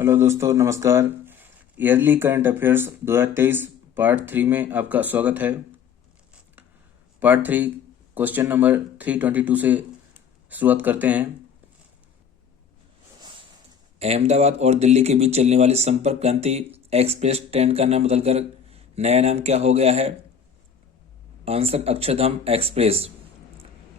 Hello दोस्तों, नमस्कार। Yearly current affairs 2023 part 3 में आपका स्वागत है। पार्ट 3 क्वेश्चन नंबर 322 से शुरुआत करते हैं। अहमदाबाद और दिल्ली के बीच चलने वाली संपर्क क्रांति एक्सप्रेस ट्रेन का नाम बदलकर नया नाम क्या हो गया है? Answer Akshardham express.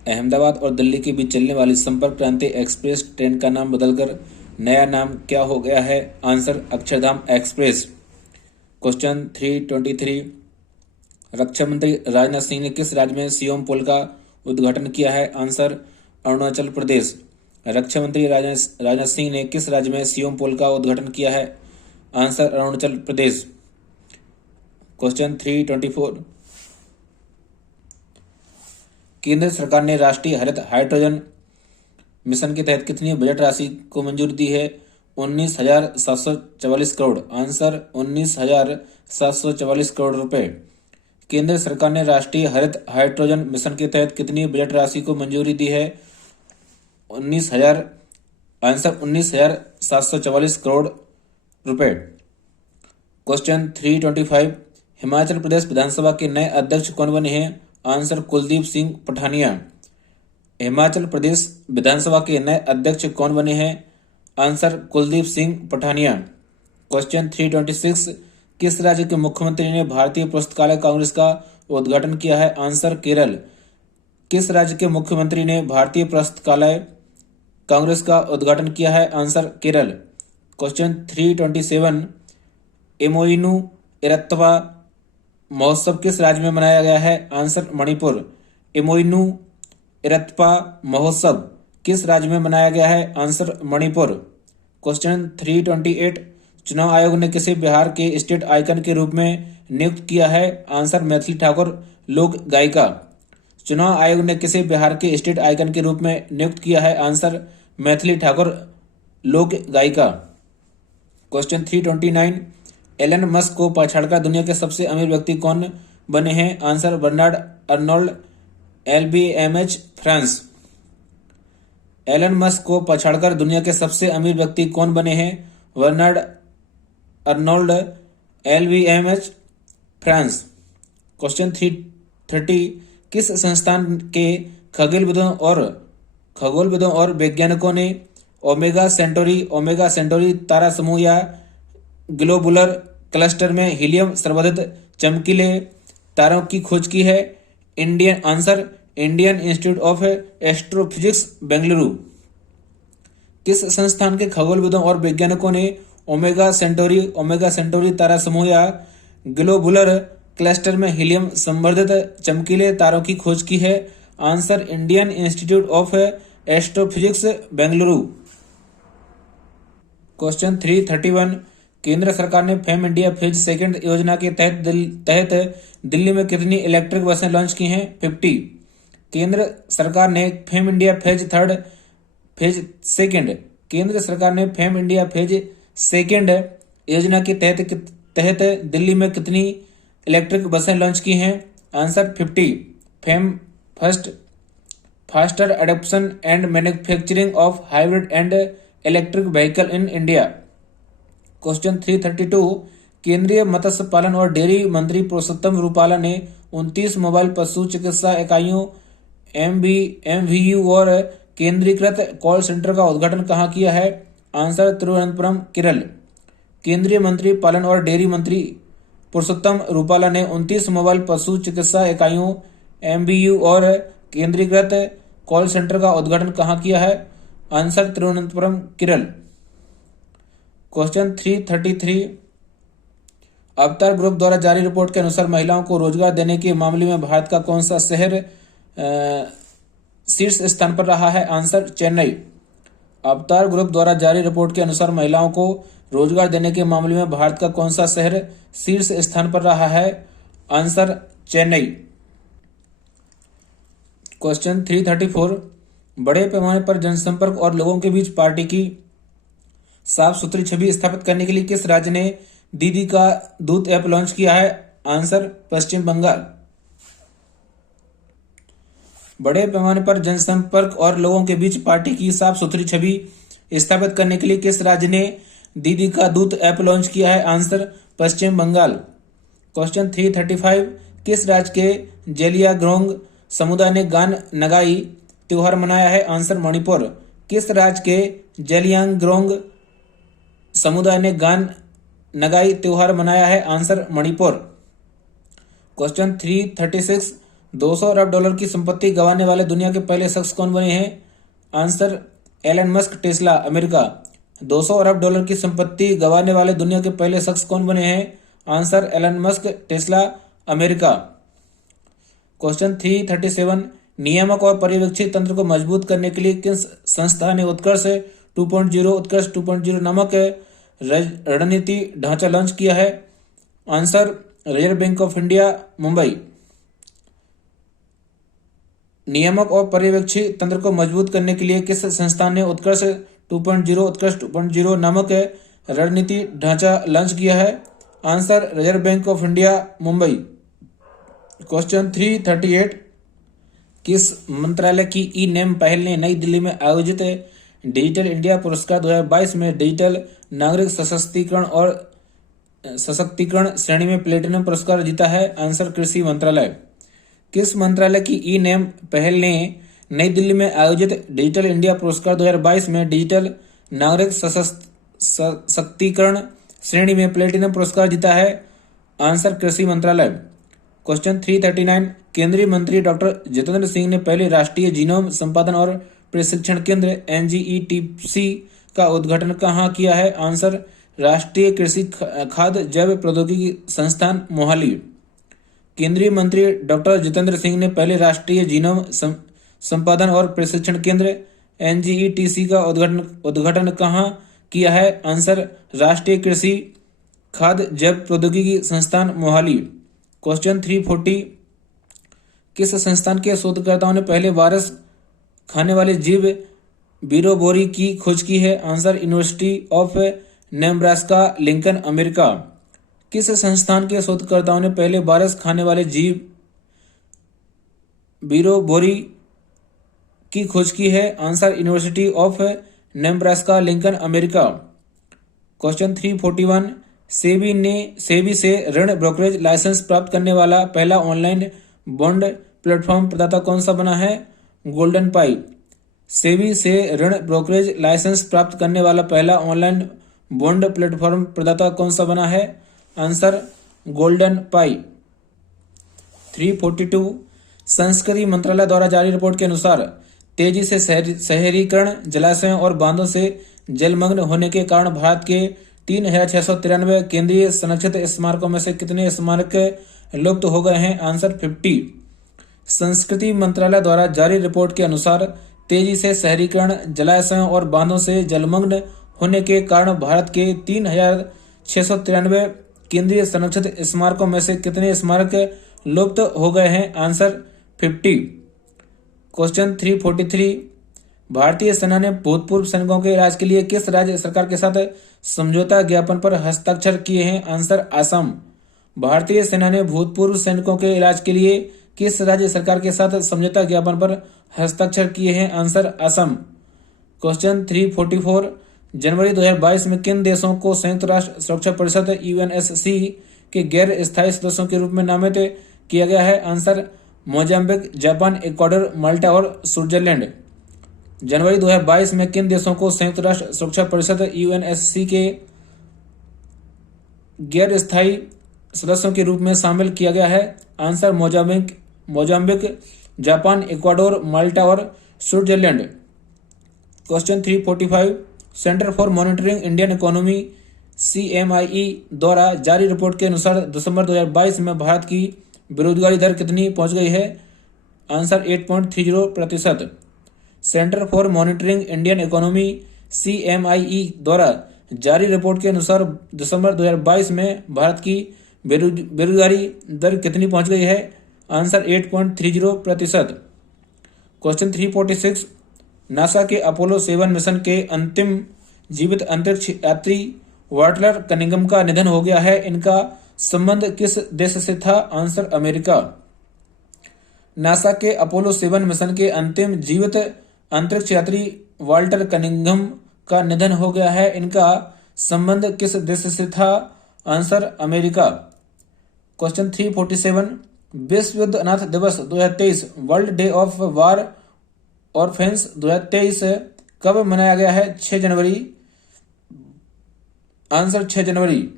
अहमदाबाद और दिल्ली के बीच चलने वाली संपर्क क्रांति एक्सप्रेस ट्रेन का नाम बदलकर नया नाम क्या हो गया है? Answer Akshardham express. क्वेश्चन 323, रक्षा मंत्री राजनाथ सिंह ने किस राज्य में सियोम पुल का उद्घाटन किया है? आंसर अरुणाचल प्रदेश। रक्षा मंत्री राजनाथ सिंह ने किस राज्य में सियोम पुल का उद्घाटन किया है? आंसर अरुणाचल प्रदेश। क्वेश्चन 324, केंद्र सरकार ने राष्ट्रीय हरित हाइड्रोजन मिशन के तहत कितनी बजट राशि को मंजूरी दी है? 19,744 करोड़। आंसर 19,744 करोड़ रुपए। केंद्र सरकार ने राष्ट्रीय हरित हाइड्रोजन मिशन के तहत कितनी बजट राशि को मंजूरी दी है? 19,744 करोड़ रुपए। क्वेश्चन 325, हिमाचल प्रदेश विधानसभा के नए अध्यक्ष कौन बने हैं? आंसर कुलदीप सिंह पठानिया। हिमाचल प्रदेश विधानसभा के नए अध्यक्ष कौन बने हैं? आंसर कुलदीप सिंह पठानिया। क्वेश्चन 326, किस राज्य के मुख्यमंत्री ने भारतीय पुस्तकालय कांग्रेस का उद्घाटन किया है? आंसर केरल। किस राज्य के मुख्यमंत्री ने भारतीय पुस्तकालय कांग्रेस का उद्घाटन किया है? आंसर केरल। क्वेश्चन 327, इमोइनु इरत्तवा महोत्सव किस राज्य में मनाया गया है? आंसर मणिपुर। इमोइनु इरत्तवा महोत्सव किस राज्य में मनाया गया है? आंसर मणिपुर। क्वेश्चन 328, चुनाव आयोग ने किसे बिहार के स्टेट आइकन के रूप में नियुक्त किया है? आंसर मैथिली ठाकुर लोक गायिका। चुनाव आयोग ने किसे बिहार के स्टेट आइकन के रूप में नियुक्त किया है? आंसर मैथिली ठाकुर लोक गायिका। क्वेश्चन 329, एलन मस्क को पछाड़कर दुनिया के सबसे अमीर व्यक्ति कौन बने हैं? Answer Bernard Arnault LVMH France. Elon Musk को पछाड़कर दुनिया के सबसे अमीर व्यक्ति कौन बने हैं? Bernard Arnault LVMH France. Question 330, किस संस्थान के खगोलविदों और वैज्ञानिकों ने ओमेगा सेंटोरी तारा समूह या ग्लोबुलर क्लस्टर में हीलियम सर्वाधिक चमकीले तारों की खोज की है? Indian institute of astrophysics Bengaluru. किस संस्थान के खगोलविदों और वैज्ञानिकों ने ओमेगा सेंटोरी तारा समूह या ग्लोबुलर क्लस्टर में हीलियम संवर्धित चमकीले तारों की खोज की है? Answer Indian institute of astrophysics Bengaluru. Question 331, केंद्र सरकार ने फेम इंडिया फेज सेकंड योजना के तहत दिल्ली में कितनी इलेक्ट्रिक बसें लॉन्च की हैं? 50। केंद्र सरकार ने फेम इंडिया फेज सेकंड योजना के तहत दिल्ली में कितनी इलेक्ट्रिक बसें लॉन्च की हैं? Answer 50। Fame faster adoption and manufacturing of hybrid and electric vehicle in India. Question 332, केंद्रीय मत्स्य पालन और डेयरी मंत्री पुरुषोत्तम रूपाला ने 29 मोबाइल पशु चिकित्सा इकाइयों MVU और केंद्रीकृत कॉल सेंटर का उद्घाटन कहाँ किया है? आंसर तिरुवनंतपुरम केरल। केंद्रीय मंत्री पालन और डेयरी मंत्री पुरुषोत्तम रूपाला ने 29 मोबाइल पशु चिकित्सा इकाइयों MVU और केंद्रीकृत कॉल सेंटर का उद्घाटन कहाँ किया है? आंसर तिरुवनंतपुरम केरल। क्वेश्चन 333, अवतार ग्रुप द्वारा जारी रिपोर्ट के अनुसार महिलाओं को रोजगार देने के मामले में भारत का कौन सा शहर शीर्ष स्थान पर रहा है? आंसर चेन्नई। अवतार ग्रुप द्वारा जारी रिपोर्ट के अनुसार महिलाओं को रोजगार देने के मामले में भारत का कौन सा शहर शीर्ष स्थान पर रहा है? आंसर चेन्नई। क्वेश्चन 334, बड़े पैमाने पर जनसंपर्क और लोगों के बीच पार्टी की साफ सुथरी छवि स्थापित करने के लिए किस राज्य ने दीदी का दूत ऐप लॉन्च किया है? आंसर पश्चिम बंगाल। बड़े पैमाने पर जनसंपर्क और लोगों के बीच पार्टी की साफ सुथरी छवि स्थापित करने के लिए किस राज्य ने दीदी का दूत ऐप लॉन्च किया है? आंसर पश्चिम बंगाल। क्वेश्चन 335, किस राज्य के जेलियांगरोंग समुदाय ने गान नगाई त्योहार मनाया है? आंसर मणिपुर। किस राज्य के जेलियांगरोंग समुदाय ने गान नगाई त्योहार मनाया है? आंसर मणिपुर। क्वेश्चन 336, 200 अरब डॉलर की संपत्ति गंवाने वाले दुनिया के पहले शख्स कौन बने हैं? Answer Elon Musk, Tesla, America. 200 अरब डॉलर की संपत्ति गंवाने वाले दुनिया के पहले शख्स कौन बने हैं? Answer Elon Musk, Tesla, America. Question 337, नियामक और पर्यवेक्षी तंत्र को मजबूत करने के लिए किस संस्था ने उत्कर्ष 2.0 उत्कर्ष 2.0 नामक रणनीति ढांचा लॉन्च किया है? Answer reserve bank of India, Mumbai. नियामक और पर्यवेक्षी तंत्र को मजबूत करने के लिए किस संस्था ने उत्कर्ष 2.0 नामक रणनीति ढांचा लॉन्च किया है? Answer reserve bank of India, Mumbai. Question 338, किस मंत्रालय की ई नेम पहल ने नई दिल्ली में आयोजित डिजिटल इंडिया पुरस्कार 2022 में डिजिटल नागरिक सशक्तिकरण श्रेणी में प्लेटिनम पुरस्कार जीता है? आंसर कृषि मंत्रालय। किस मंत्रालय की ई नेम पहल ने नई दिल्ली में आयोजित डिजिटल इंडिया पुरस्कार 2022 में डिजिटल नागरिक सशक्तिकरण श्रेणी में प्लेटिनम पुरस्कार जीता है? आंसर कृषि मंत्रालय। क्वेश्चन 339, केंद्रीय मंत्री डॉक्टर जितेंद्र सिंह ने पहले राष्ट्रीय जीनोम संपादन और प्रशिक्षण केंद्र NGETC का उद्घाटन कहाँ किया है? आंसर राष्ट्रीय कृषि खाद्य जैव प्रौद्योगिकी संस्थान, मोहाली। केंद्रीय मंत्री डॉक्टर जितेंद्र सिंह ने पहले राष्ट्रीय जीनोम संपादन और प्रशिक्षण केंद्र NGETC का उद्घाटन कहाँ किया है? आंसर राष्ट्रीय कृषि खाद्य जैव प्रौद्योगिकी संस्थान, मोहाली। क्वेश्चन 340, किस संस्थान के शोधकर्ताओं ने पहले वायरस खाने वाले जीव बीरोबोरी की खोज की है? Answer university of Nebraska, Lincoln, America. किस संस्थान के शोधकर्ताओं ने पहले वायरस खाने वाले जीव बीरोबोरी की खोज की है? Answer university of Nebraska, Lincoln, America. Question 341, SEBI से ऋण ब्रोकरेज लाइसेंस प्राप्त करने वाला पहला ऑनलाइन बॉन्ड प्लेटफॉर्म प्रदाता कौन सा बना है? गोल्डन पाई। सेबी से ऋण ब्रोकरेज लाइसेंस प्राप्त करने वाला पहला ऑनलाइन बॉन्ड प्लेटफॉर्म प्रदाता कौन सा बना है? आंसर गोल्डन पाई। 342, संस्कृति मंत्रालय द्वारा जारी रिपोर्ट के अनुसार तेजी से शहरीकरण, जलाशयों और बांधों से जलमग्न होने के कारण भारत के 3693 केंद्रीय संरक्षित स्मारकों में से कितने स्मारक लुप्त हो गए हैं? आंसर 50। संस्कृति मंत्रालय द्वारा जारी रिपोर्ट के अनुसार तेजी से शहरीकरण, जलाशयों और बांधों से जलमग्न होने के कारण भारत के 3693 केंद्रीय संरक्षित स्मारकों में से कितने स्मारक लुप्त हो गए हैं? आंसर 50। क्वेश्चन 343, भारतीय सेना ने भूतपूर्व सैनिकों के इलाज के लिए किस राज्य सरकार के साथ समझौता ज्ञापन पर हस्ताक्षर किए हैं? आंसर असम। भारतीय सेना ने भूतपूर्व सैनिकों के इलाज के लिए किस राज्य सरकार के साथ समझौता ज्ञापन पर हस्ताक्षर किए हैं? आंसर असम। क्वेश्चन 344, जनवरी 2022 में किन देशों को संयुक्त राष्ट्र सुरक्षा परिषद UNSC के गैर स्थायी सदस्यों के रूप में नामित किया गया है? आंसर मोजाम्बिक, जापान, इक्वाडोर, माल्टा और स्विट्जरलैंड। जनवरी 2022 में किन देशों को संयुक्त राष्ट्र सुरक्षा परिषद UNSC के गैर स्थायी सदस्यों के रूप में शामिल किया गया है? आंसर मोजाम्बिक, जापान, इक्वाडोर, माल्टा और Switzerland. Question 345, centre for monitoring Indian economy CMIE द्वारा जारी रिपोर्ट के अनुसार दिसंबर 2022 में भारत की बेरोजगारी दर कितनी पहुंच गई है? Answer 8.30%। Centre for monitoring Indian economy CMIE द्वारा जारी रिपोर्ट के अनुसार दिसंबर 2022 में भारत की बेरोजगारी दर कितनी पहुंच गई है? आंसर 8.30%। क्वेश्चन 346, नासा के अपोलो 7 मिशन के अंतिम जीवित अंतरिक्ष यात्री वाल्टर कनिंघम का निधन हो गया है। इनका संबंध किस देश से था? Answer America. नासा के अपोलो 7 मिशन के अंतिम जीवित अंतरिक्ष यात्री वाल्टर कनिंघम का निधन हो गया है। इनका संबंध किस देश से था? Answer America. क्वेश्चन 347 विश्व युद्ध अनाथ दिवस 2023 world day of war orphans 2023 कब मनाया गया है? 6 जनवरी। आंसर 6 जनवरी।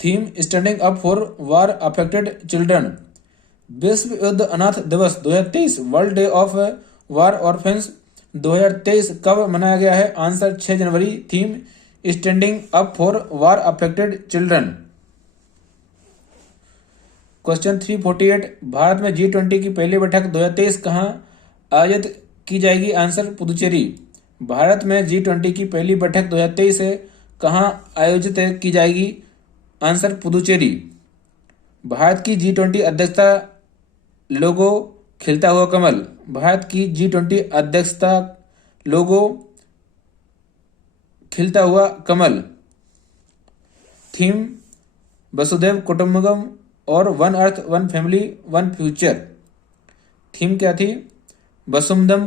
Theme standing up for war affected children. विश्व युद्ध अनाथ दिवस 2023 world day of war orphans 2023 कब मनाया गया है? आंसर 6 जनवरी। Theme standing up for war affected children. Question 348 Bharat में G20 की पहली बैठक 2023 कहाँ आयोजित की जाएगी? आंसर पुदुचेरी। भारत में G20 की पहली बैठक 2023 कहाँ आयोजित की जाएगी? आंसर पुदुचेरी। भारत की G20 अध्यक्षता लोगो खिलता हुआ कमल। भारत की G20 अध्यक्षता लोगो खिलता हुआ कमल। थीम वसुधैव कुटुंबकम और one earth one family one future. Theme क्या थी? वसुधैव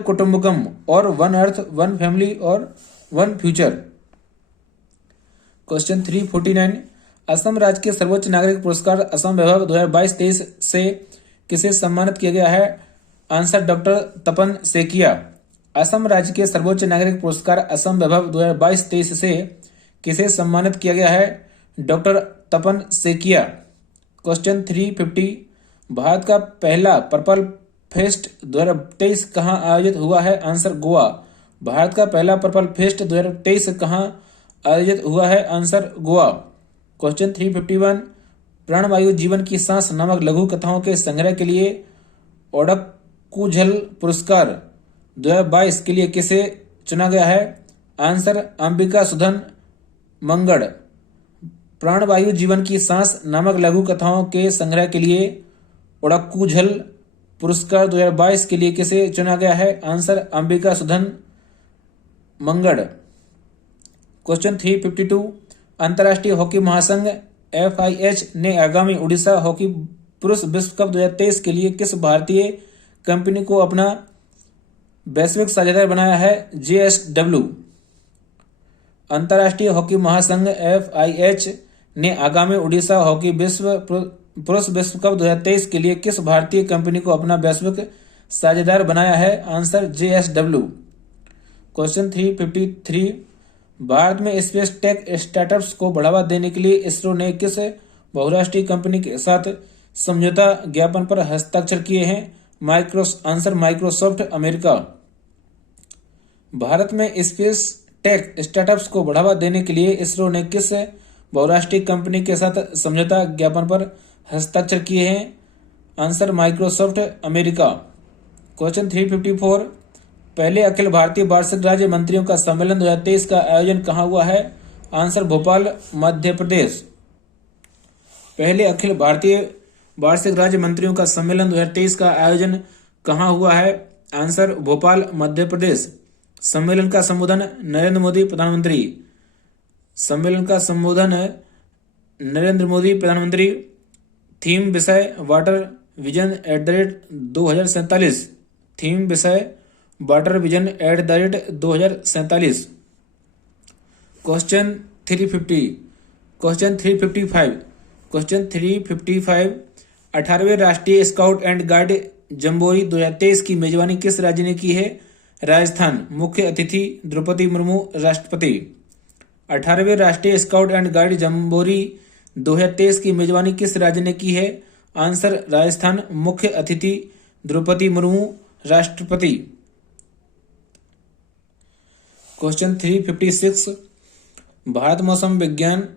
कुटुंबकम और वन अर्थ वन फैमिली और वन फ्यूचर। क्वेश्चन 349 असम राज्य के सर्वोच्च नागरिक पुरस्कार असम वैभव 2022-23 से किसे सम्मानित किया गया है? आंसर डॉक्टर तपन सेकिया। असम राज्य के सर्वोच्च नागरिक पुरस्कार असम वैभव 2022-23 से किसे सम्मानित किया गया है? डॉक्टर तपन सेकिया। क्वेश्चन 350 भारत का पहला पर्पल फेस्ट 2023 कहाँ आयोजित हुआ है? आंसर गोवा। भारत का पहला पर्पल फेस्ट 2023 कहाँ आयोजित हुआ है? आंसर गोवा। क्वेश्चन 351 प्राणवायु जीवन की सांस नामक लघु कथाओं के संग्रह के लिए ओडक्कुझल पुरस्कार 2022 के लिए किसे चुना गया है? आंसर अंबिका सुधन मंगड़। प्राणवायु जीवन की सांस नामक लघु कथाओं के संग्रह के लिए ओडक्कुझल पुरस्कार 2022 के लिए किसे चुना गया है? आंसर अंबिका सुधन मंगड़। क्वेश्चन 352 अंतर्राष्ट्रीय हॉकी महासंघ FIH ने आगामी उड़ीसा हॉकी पुरुष विश्व कप 2023 के लिए किस भारतीय कंपनी को अपना वैश्विक साझेदार बनाया है? JSW। अंतर्राष्ट्रीय हॉकी महासंघ FIH ने आगामी उड़ीसा हॉकी पुरुष विश्व कप 2023 के लिए किस भारतीय कंपनी को अपना वैश्विक साझेदार बनाया है? Answer JSW। क्वेश्चन 353 भारत में स्पेस टेक स्टार्टअप्स को बढ़ावा देने के लिए इसरो ने किस बहुराष्ट्रीय कंपनी के साथ समझौता ज्ञापन पर हस्ताक्षर किए हैं? Answer Microsoft America. भारत में स्पेस टेक स्टार्टअप्स को बढ़ावा देने के लिए इसरो ने किस बहुराष्ट्रीय कंपनी के साथ समझौता ज्ञापन पर हस्ताक्षर किए हैं? Answer Microsoft America. क्वेश्चन 354 पहले अखिल भारतीय वार्षिक राज्य मंत्रियों का सम्मेलन 2023 का आयोजन कहाँ हुआ है? आंसर भोपाल मध्य प्रदेश। पहले अखिल भारतीय वार्षिक राज्य मंत्रियों का सम्मेलन 2023 का आयोजन कहाँ हुआ है? आंसर भोपाल मध्य प्रदेश। सम्मेलन का संबोधन नरेंद्र मोदी प्रधानमंत्री। सम्मेलन का संबोधन नरेंद्र मोदी प्रधानमंत्री। थीम विषय वाटर विजन @2047। थीम विषय वाटर विजन @2047। क्वेश्चन 350 क्वेश्चन 355 18वें राष्ट्रीय स्काउट एंड गाइड जम्बोरी 2023 की मेजबानी किस राज्य ने की है? राजस्थान। मुख्य अतिथि द्रौपदी मुर्मू राष्ट्रपति। 18वें राष्ट्रीय स्काउट एंड गाइड जम्बोरी 2023 की मेजबानी किस राज्य ने की है? आंसर राजस्थान। मुख्य अतिथि द्रौपदी मुर्मू राष्ट्रपति। क्वेश्चन 356 भारत मौसम विज्ञान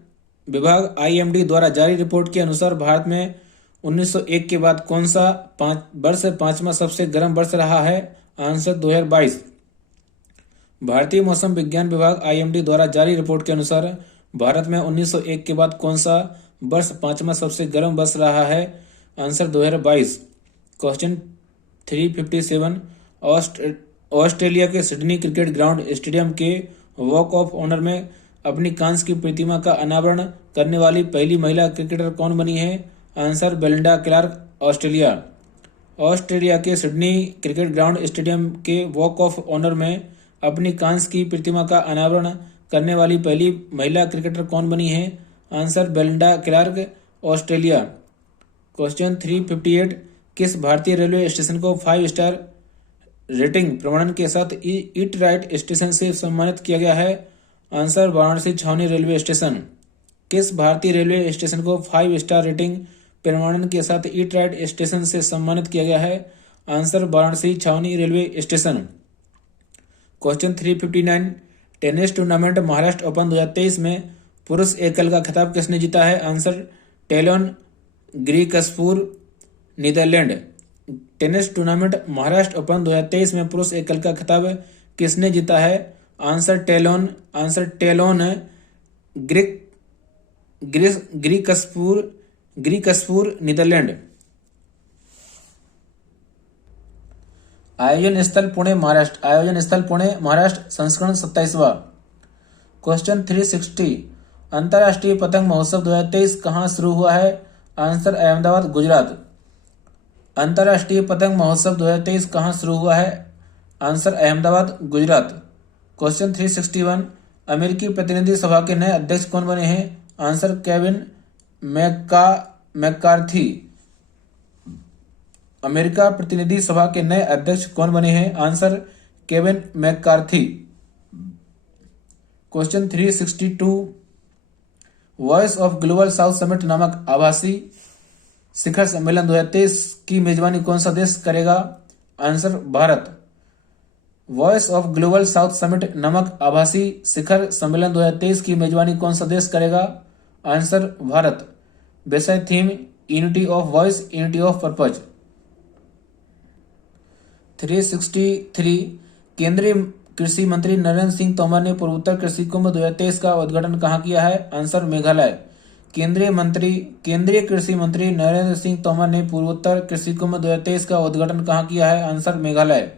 विभाग IMD द्वारा जारी रिपोर्ट के अनुसार भारत में 1901 के बाद कौन सा वर्ष पांचवा सबसे गर्म वर्ष रहा है? आंसर 2022। भारतीय मौसम विज्ञान विभाग IMD द्वारा जारी रिपोर्ट के अनुसार भारत में 1901 के बाद कौन सा वर्ष पांचवा सबसे गर्म वर्ष रहा है? आंसर 2022। क्वेश्चन 357 ऑस्ट्रेलिया के सिडनी क्रिकेट ग्राउंड स्टेडियम के वॉक ऑफ ऑनर में अपनी कांस्य की प्रतिमा का अनावरण करने वाली पहली महिला क्रिकेटर कौन बनी है? आंसर बेलिंडा क्लार्क ऑस्ट्रेलिया के सिडनी क्रिकेट ग्राउंड स्टेडियम के वॉक ऑफ ऑनर में अपनी कांस्य की प्रतिमा का अनावरण करने वाली पहली महिला क्रिकेटर कौन बनी है? Answer Belinda Clark, Australia. Question 358, किस भारतीय रेलवे स्टेशन को 5 स्टार रेटिंग प्रमाणन के साथ ईट राइट स्टेशन से सम्मानित किया गया है? आंसर वाराणसी छावनी रेलवे स्टेशन। किस भारतीय रेलवे स्टेशन को 5 स्टार रेटिंग प्रमाणन के साथ ईट राइट स्टेशन से सम्मानित किया गया है? आंसर वाराणसी छावनी railway station. Question 359, tennis tournament Maharashtra open 2023 में पुरुष एकल का खिताब किसने जीता है? Answer Tallon Griekspoor, Netherlands. Tennis tournament Maharashtra open 2023 में पुरुष एकल का खिताब किसने जीता है? Answer Tallon Griekspoor, Netherlands. आयोजन स्थल पुणे महाराष्ट्र, संस्करण 27वां। क्वेश्चन 360, अंतर्राष्ट्रीय पतंग महोत्सव 2023 कहाँ शुरू हुआ है? आंसर अहमदाबाद, गुजरात। अंतर्राष्ट्रीय पतंग महोत्सव 2023 कहाँ शुरू हुआ है? आंसर अहमदाबाद, गुजरात। क्वेश्चन 361, अमेरिकी प्रतिनिधि सभा के नए अध्यक्ष कौन बने हैं? Answer Kevin McCarthy. अमेरिका प्रतिनिधि सभा के नए अध्यक्ष कौन बने हैं? Answer Kevin McCarthy. Question 362, voice of global south summit नामक आभासी शिखर सम्मेलन 2023 की मेजबानी कौन सा देश करेगा? Answer Bharat. Voice of global south summit नामक आभासी शिखर सम्मेलन 2023 की मेजबानी कौन सा देश करेगा? आंसर भारत। विषय theme unity of voice, unity of purpose. 363, केंद्रीय कृषि मंत्री नरेंद्र सिंह तोमर ने पूर्वोत्तर कृषि कुंभ 2023 का उद्घाटन कहाँ किया है? आंसर मेघालय। केंद्रीय कृषि मंत्री नरेंद्र सिंह तोमर ने पूर्वोत्तर कृषि कुंभ 2023 का उद्घाटन कहाँ किया है? आंसर मेघालय।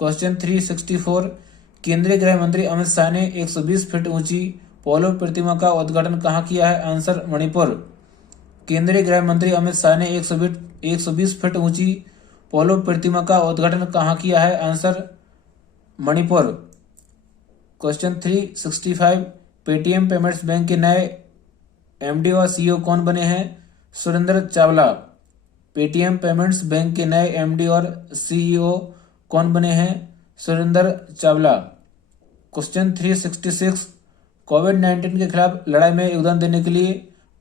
क्वेश्चन 364, केंद्रीय गृह मंत्री अमित शाह ने 120 फीट ऊंची पोलो प्रतिमा का उद्घाटन कहाँ किया है? आंसर मणिपुर। केंद्रीय गृह मंत्री अमित शाह ने 120 फीट ऊंची पोलो प्रतिमा का उद्घाटन कहाँ किया है? Answer Manipur. Question 365, Paytm payments bank के नए एमडी और सीईओ कौन बने हैं? Surendra Chawla. Paytm payments bank के नए एमडी और सीईओ कौन बने हैं? सुरेंद्र चावला। क्वेश्चन 366, कोविड-19 के खिलाफ लड़ाई में योगदान देने के लिए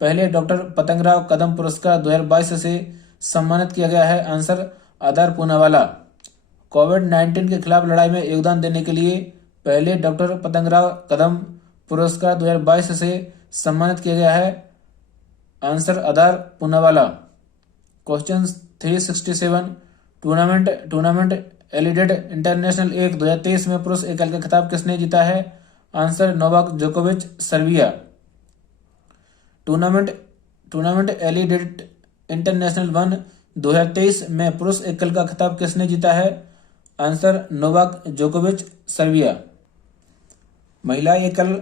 पहले डॉक्टर पतंगराव कदम पुरस्कार 2022 से सम्मानित किया गया है? आंसर आधार पूनावाला। कोविड-19 के खिलाफ लड़ाई में योगदान देने के लिए पहले डॉक्टर पतंगराव कदम पुरस्कार 2022 से सम्मानित किया गया है? Answer Adar Poonawalla. Question 367, tournament एलिडेड इंटरनेशनल 1 2023 में पुरुष एकल का खिताब किसने जीता है? आंसर नोवाक जोकोविच, सर्बिया। टूर्नामेंट एलिडेड इंटरनेशनल 1 2023 में पुरुष एकल का खिताब किसने जीता है? आंसर नोवाक जोकोविच, सर्बिया। महिला एकल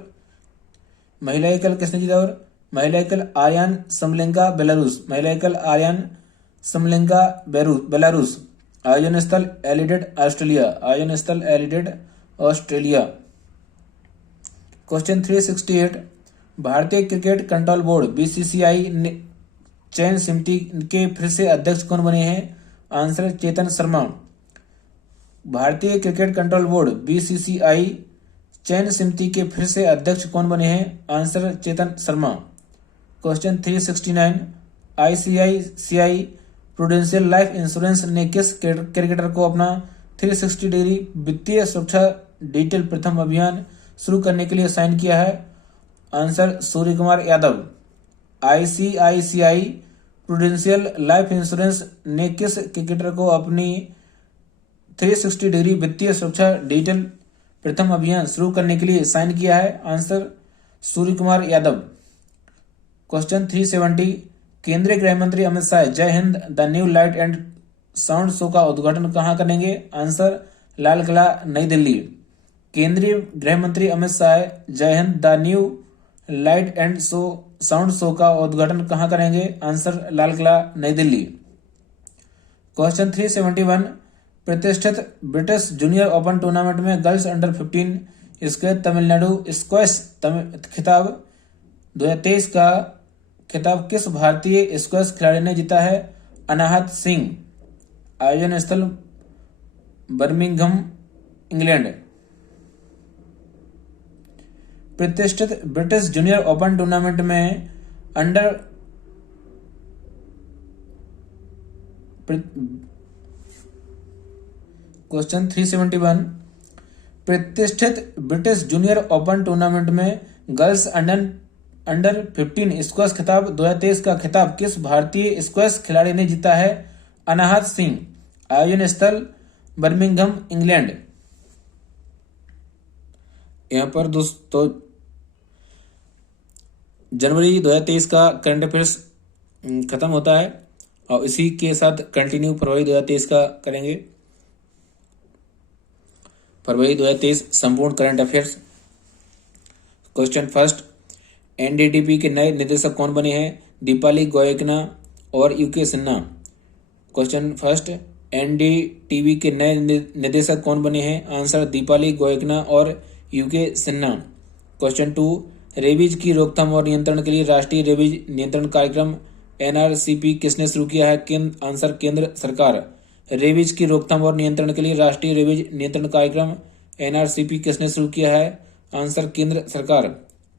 किसने जीता? और महिला एकल आर्यान समलेंका, बेलारूस। आयोजन स्थल एलिडेड, ऑस्ट्रेलिया। क्वेश्चन 368, भारतीय क्रिकेट कंट्रोल बोर्ड बीसीसीआई ने चयन समिति के फिर से अध्यक्ष कौन बने हैं? आंसर चेतन शर्मा। भारतीय क्रिकेट कंट्रोल बोर्ड बीसीसीआई चयन समिति के फिर से अध्यक्ष कौन बने हैं? Answer Chetan Sharma. Question 369, ICICI Prudential Life Insurance ने किस क्रिकेटर को अपना 360 डिग्री वित्तीय सुरक्षा डिजिटल प्रथम अभियान शुरू करने के लिए साइन किया है? Answer Surya Kumar Yadav. ICICI Prudential Life Insurance ने किस क्रिकेटर को अपनी 360 डिग्री वित्तीय सुरक्षा डिजिटल प्रथम अभियान शुरू करने के लिए साइन किया है? आंसर सूर्य कुमार यादव। क्वेश्चन 370, केंद्रीय गृह मंत्री अमित शाह जय Hind the new light and sound show का उद्घाटन कहाँ करेंगे? आंसर लाल किला, नई दिल्ली। केंद्रीय गृह मंत्री अमित शाह जय Hind the new light and sound show का उद्घाटन कहाँ करेंगे? आंसर लाल किला, नई दिल्ली। क्वेश्चन 371, प्रतिष्ठित ब्रिटिश जूनियर ओपन टूर्नामेंट में girls under 15 squash Tamil Nadu squash खिताब 2023 का खिताब किस भारतीय स्क्वैश खिलाड़ी ने जीता है? अनाहत सिंह। आयोजन स्थल बर्मिंघम, इंग्लैंड। प्रतिष्ठित ब्रिटिश जूनियर ओपन टूर्नामेंट में अंडर क्वेश्चन 371 प्रतिष्ठित ब्रिटिश जूनियर ओपन टूर्नामेंट में गर्ल्स अंडर 15 स्क्वैश खिताब 2023 का खिताब किस भारतीय स्क्वैश खिलाड़ी ने जीता है? अनाहत सिंह। आयोजन स्थल बर्मिंघम, इंग्लैंड। यहां पर दोस्तों जनवरी 2023 का करंट अफेयर्स खत्म होता है और इसी के साथ कंटिन्यू फरवरी 2023 का करेंगे। फरवरी 2023 संपूर्ण current affairs. Question first, NDTV के नए निदेशक कौन बने हैं? दीपाली गोयकना और UK Sinha. Question first, NDTV के नए निदेशक कौन बने हैं? आंसर दीपाली गोयकना और UK Sinha. Question two, rabies की रोकथाम और नियंत्रण के लिए राष्ट्रीय रेबीज नियंत्रण कार्यक्रम एनआरसीपी किसने शुरू किया है? आंसर केंद्र सरकार। रेबीज की रोकथाम और नियंत्रण के लिए राष्ट्रीय रेबीज नियंत्रण कार्यक्रम एनआरसीपी किसने शुरू किया है? आंसर केंद्र सरकार।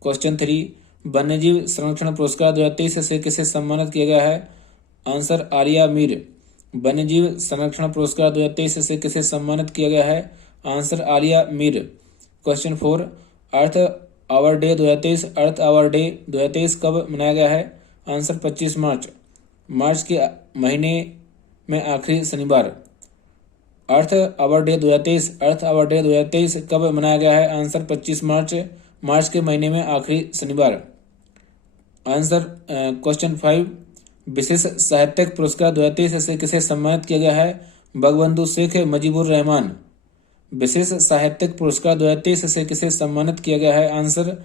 क्वेश्चन थ्री, वन्यजीव संरक्षण पुरस्कार 2023 से किसे सम्मानित किया गया है? आंसर आलिया मीर। वन्यजीव संरक्षण पुरस्कार 2023 से किसे सम्मानित किया गया है? Answer Aliya Mir. Question four, Earth Hour Day 2023 Earth Hour Day 2023 कब मनाया गया है? आंसर 25 मार्च। मार्च के महीने में आखिरी शनिवार। अर्थ आवर डे 2023 कब मनाया गया है? आंसर 25 मार्च। मार्च के महीने में आखिरी शनिवार। आंसर क्वेश्चन 5, विशेष साहित्यिक पुरस्कार 2023 से किसे सम्मानित किया गया है? बंगबंधु शेख मुजीबुर रहमान। विशेष साहित्यिक पुरस्कार 2023 से किसे सम्मानित किया गया है? Answer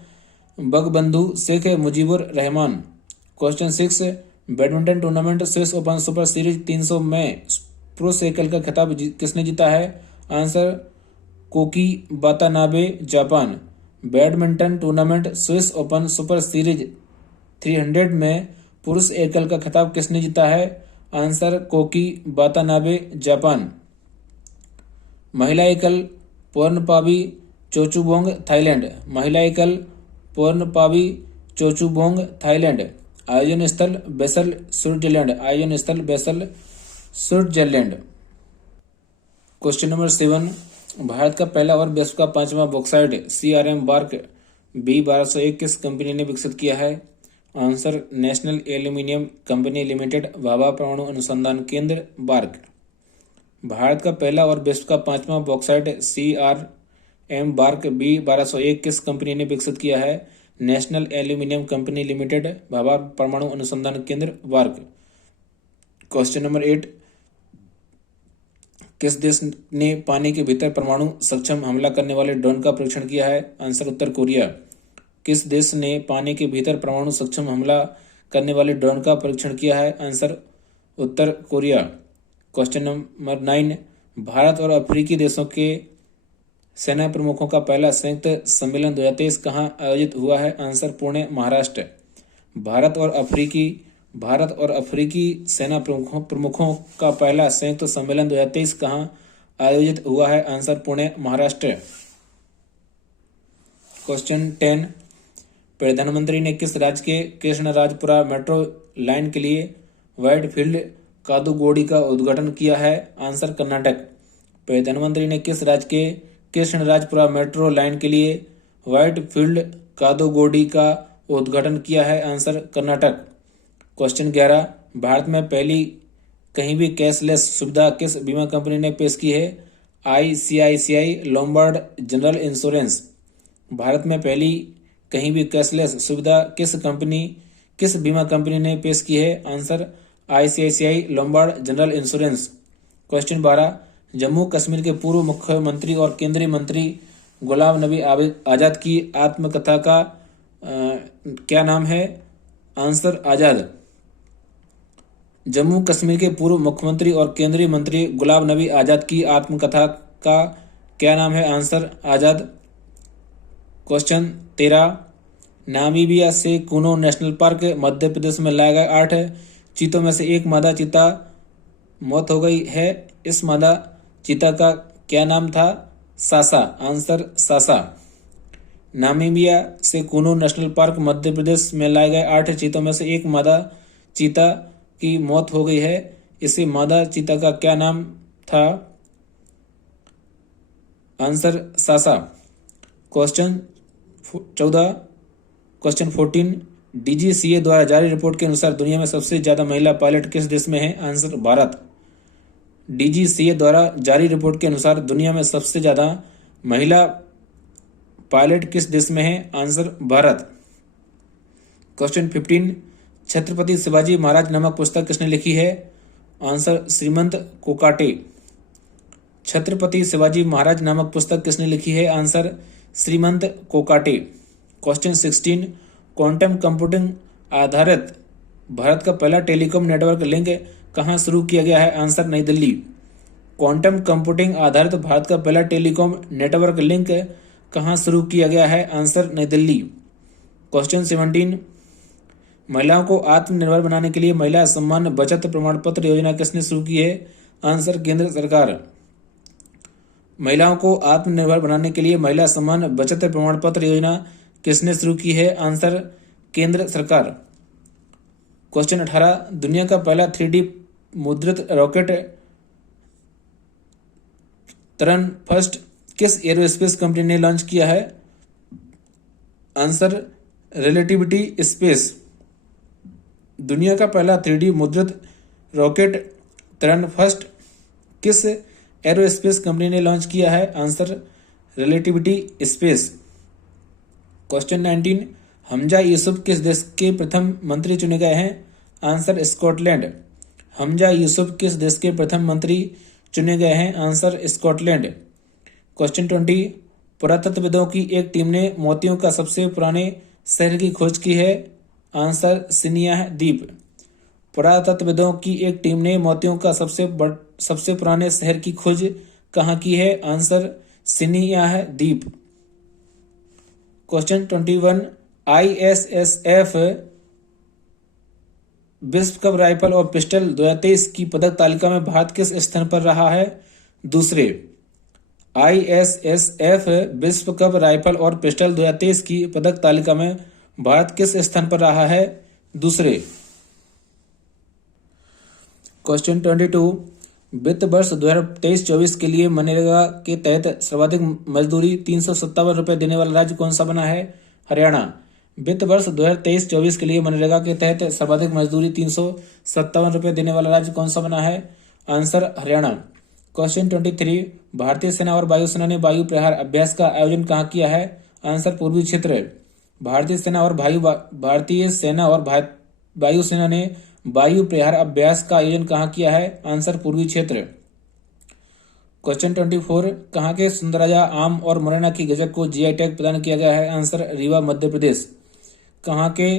Bangabandhu Sheikh Mujibur Rahman. Question 6, badminton tournament Swiss Open Super Series 300 में पुरुष एकल का खिताब किसने जीता है? आंसर कोकी Watanabe, Japan. Badminton tournament Swiss Open Super Series 300 में पुरुष एकल का खिताब किसने जीता है? आंसर कोकी वातानाबे, जापान। महिला एकल पोर्नपावी चोचुबोंग, थाईलैंड। महिला एकल पोर्नपावी चोचुबोंग, थाईलैंड। आयोजन स्थल बेसल, स्विट्जरलैंड। आयोजन स्थल Basel, Switzerland. Question number 7, Bharat का पहला और विश्व का 5वां बॉक्साइट CRM बार्क B1201 किस कंपनी ने विकसित किया है? Answer national aluminium company limited, Bhabha परमाणु अनुसंधान केंद्र, बार्क। भारत का पहला और विश्व का 5वां बॉक्साइट CRM बार्क B1201 किस कंपनी ने विकसित किया है? National aluminium company limited, Bhabha परमाणु अनुसंधान केंद्र, बार्क। क्वेश्चन नंबर 8, किस देश ने पानी के भीतर परमाणु सक्षम हमला करने वाले ड्रोन का परीक्षण किया है? आंसर उत्तर कोरिया। किस देश ने पानी के भीतर परमाणु सक्षम हमला करने वाले ड्रोन का परीक्षण किया है? आंसर उत्तर कोरिया। क्वेश्चन नंबर 9, भारत और अफ्रीकी देशों के सेना प्रमुखों का पहला संयुक्त सम्मेलन 2023 कहाँ आयोजित हुआ है? आंसर पुणे, महाराष्ट्र। भारत और अफ्रीकी सेना प्रमुखों का पहला संयुक्त सम्मेलन 2023 कहाँ आयोजित हुआ है? आंसर पुणे, महाराष्ट्र। क्वेश्चन 10, प्रधानमंत्री ने किस राज्य के कृष्णराजपुरा मेट्रो लाइन के लिए व्हाइटफील्ड कादुगोडी का उद्घाटन किया है? आंसर कर्नाटक। प्रधानमंत्री ने किस राज्य के कृष्णराजपुरा मेट्रो लाइन के लिए व्हाइटफील्ड कादुगोडी का उद्घाटन किया है? आंसर कर्नाटक। क्वेश्चन 11, भारत में पहली कहीं भी कैशलेस सुविधा किस बीमा कंपनी ने पेश की है? ICICI Lombard general insurance. Bharat में पहली कहीं भी कैशलेस सुविधा किस बीमा कंपनी ने पेश की है? Answer ICICI Lombard general insurance. Question 12, Jammu Kashmir के पूर्व मुख्यमंत्री और केंद्रीय मंत्री गुलाम नबी आजाद की आत्मकथा का क्या नाम है? आंसर आजाद। जम्मू कश्मीर के पूर्व मुख्यमंत्री और केंद्रीय मंत्री गुलाम नबी आजाद की आत्मकथा का क्या नाम है? आंसर आजाद। क्वेश्चन 13, नामीबिया से कुनो नेशनल पार्क मध्य प्रदेश में लाए गए 8 चीतों में से एक मादा चीता मौत हो गई है। इस मादा चीता का क्या नाम था? सासा। आंसर सासा। नामीबिया से कुनो नेशनल पार्क मध्य प्रदेश में लाए गए 8 चीतों में से एक मादा चीता की मौत हो गई है। इसी मादा चीता का क्या नाम था? आंसर सासा। क्वेश्चन 14, क्वेश्चन 14, डीजीसीए द्वारा जारी रिपोर्ट के अनुसार दुनिया में सबसे ज्यादा महिला पायलट किस देश में है? आंसर भारत। डीजीसीए द्वारा जारी रिपोर्ट के अनुसार दुनिया में सबसे ज्यादा महिला पायलट किस देश में है? आंसर भारत। क्वेश्चन 15, छत्रपति शिवाजी महाराज नामक पुस्तक किसने लिखी है? आंसर श्रीमंत कोकाटे। छत्रपति शिवाजी महाराज नामक पुस्तक किसने लिखी है? आंसर श्रीमंत कोकाटे। क्वेश्चन 16, क्वांटम कंप्यूटिंग आधारित भारत का पहला टेलीकॉम नेटवर्क लिंक कहां शुरू किया गया है? आंसर नई दिल्ली। क्वांटम कंप्यूटिंग आधारित भारत का पहला टेलीकॉम नेटवर्क लिंक कहां शुरू किया गया है? आंसर नई दिल्ली। क्वेश्चन 17, महिलाओं को आत्मनिर्भर बनाने के लिए महिला सम्मान बचत प्रमाण पत्र योजना किसने शुरू की है? आंसर केंद्र सरकार। महिलाओं को आत्मनिर्भर बनाने के लिए महिला सम्मान बचत प्रमाण पत्र योजना किसने शुरू की है? आंसर केंद्र सरकार। क्वेश्चन 18, दुनिया का पहला 3D मुद्रित रॉकेट तरन फर्स्ट किस एरोस्पेस कंपनी ने लॉन्च किया है? Answer relativity space. दुनिया का पहला 3D मुद्रित रॉकेट तरन फर्स्ट किस एरोस्पेस कंपनी ने लॉन्च किया है? Answer relativity space. Question 19, Hamza Yusuf किस देश के प्रथम मंत्री चुने गए हैं? Answer Scotland. हमजा यूसुफ किस देश के प्रथम मंत्री चुने गए हैं? Answer Scotland. क्वेश्चन 20, पुरातत्वविदों की एक टीम ने मोतियों का सबसे पुराने शहर की खोज की है? आंसर सिनिया द्वीप। पुरातत्वविदों की एक टीम ने मोतियों का सबसे पुराने शहर की खोज कहाँ की है? आंसर सिनिया द्वीप। क्वेश्चन 21, ISSF विश्व कप राइफल और पिस्टल 2023 की पदक तालिका में भारत किस स्थान पर रहा है? दूसरे। ISSF विश्व कप राइफल और पिस्टल 2023 की पदक तालिका में भारत किस स्थान पर रहा है? दूसरे। क्वेश्चन 22, वित्त वर्ष 2023-24 के लिए मनरेगा के तहत सर्वाधिक मजदूरी 357 रुपये देने वाला राज्य कौन सा बना है? हरियाणा। वित्त वर्ष 2023-24 के लिए मनरेगा के तहत सर्वाधिक मजदूरी 357 रुपये देने वाला राज्य कौन सा बना है? आंसर हरियाणा। क्वेश्चन 23, भारतीय सेना और वायुसेना ने वायु प्रहार अभ्यास का आयोजन कहाँ किया है? आंसर पूर्वी क्षेत्र। भारतीय सेना और वायुसेना ने वायु प्रहार अभ्यास का आयोजन कहाँ किया है? आंसर पूर्वी क्षेत्र। क्वेश्चन 24, कहाँ के सुंदरराजा आम और मुरैना की गजक को जीआई टैग प्रदान किया गया है? आंसर रीवा मध्य प्रदेश। कहाँ के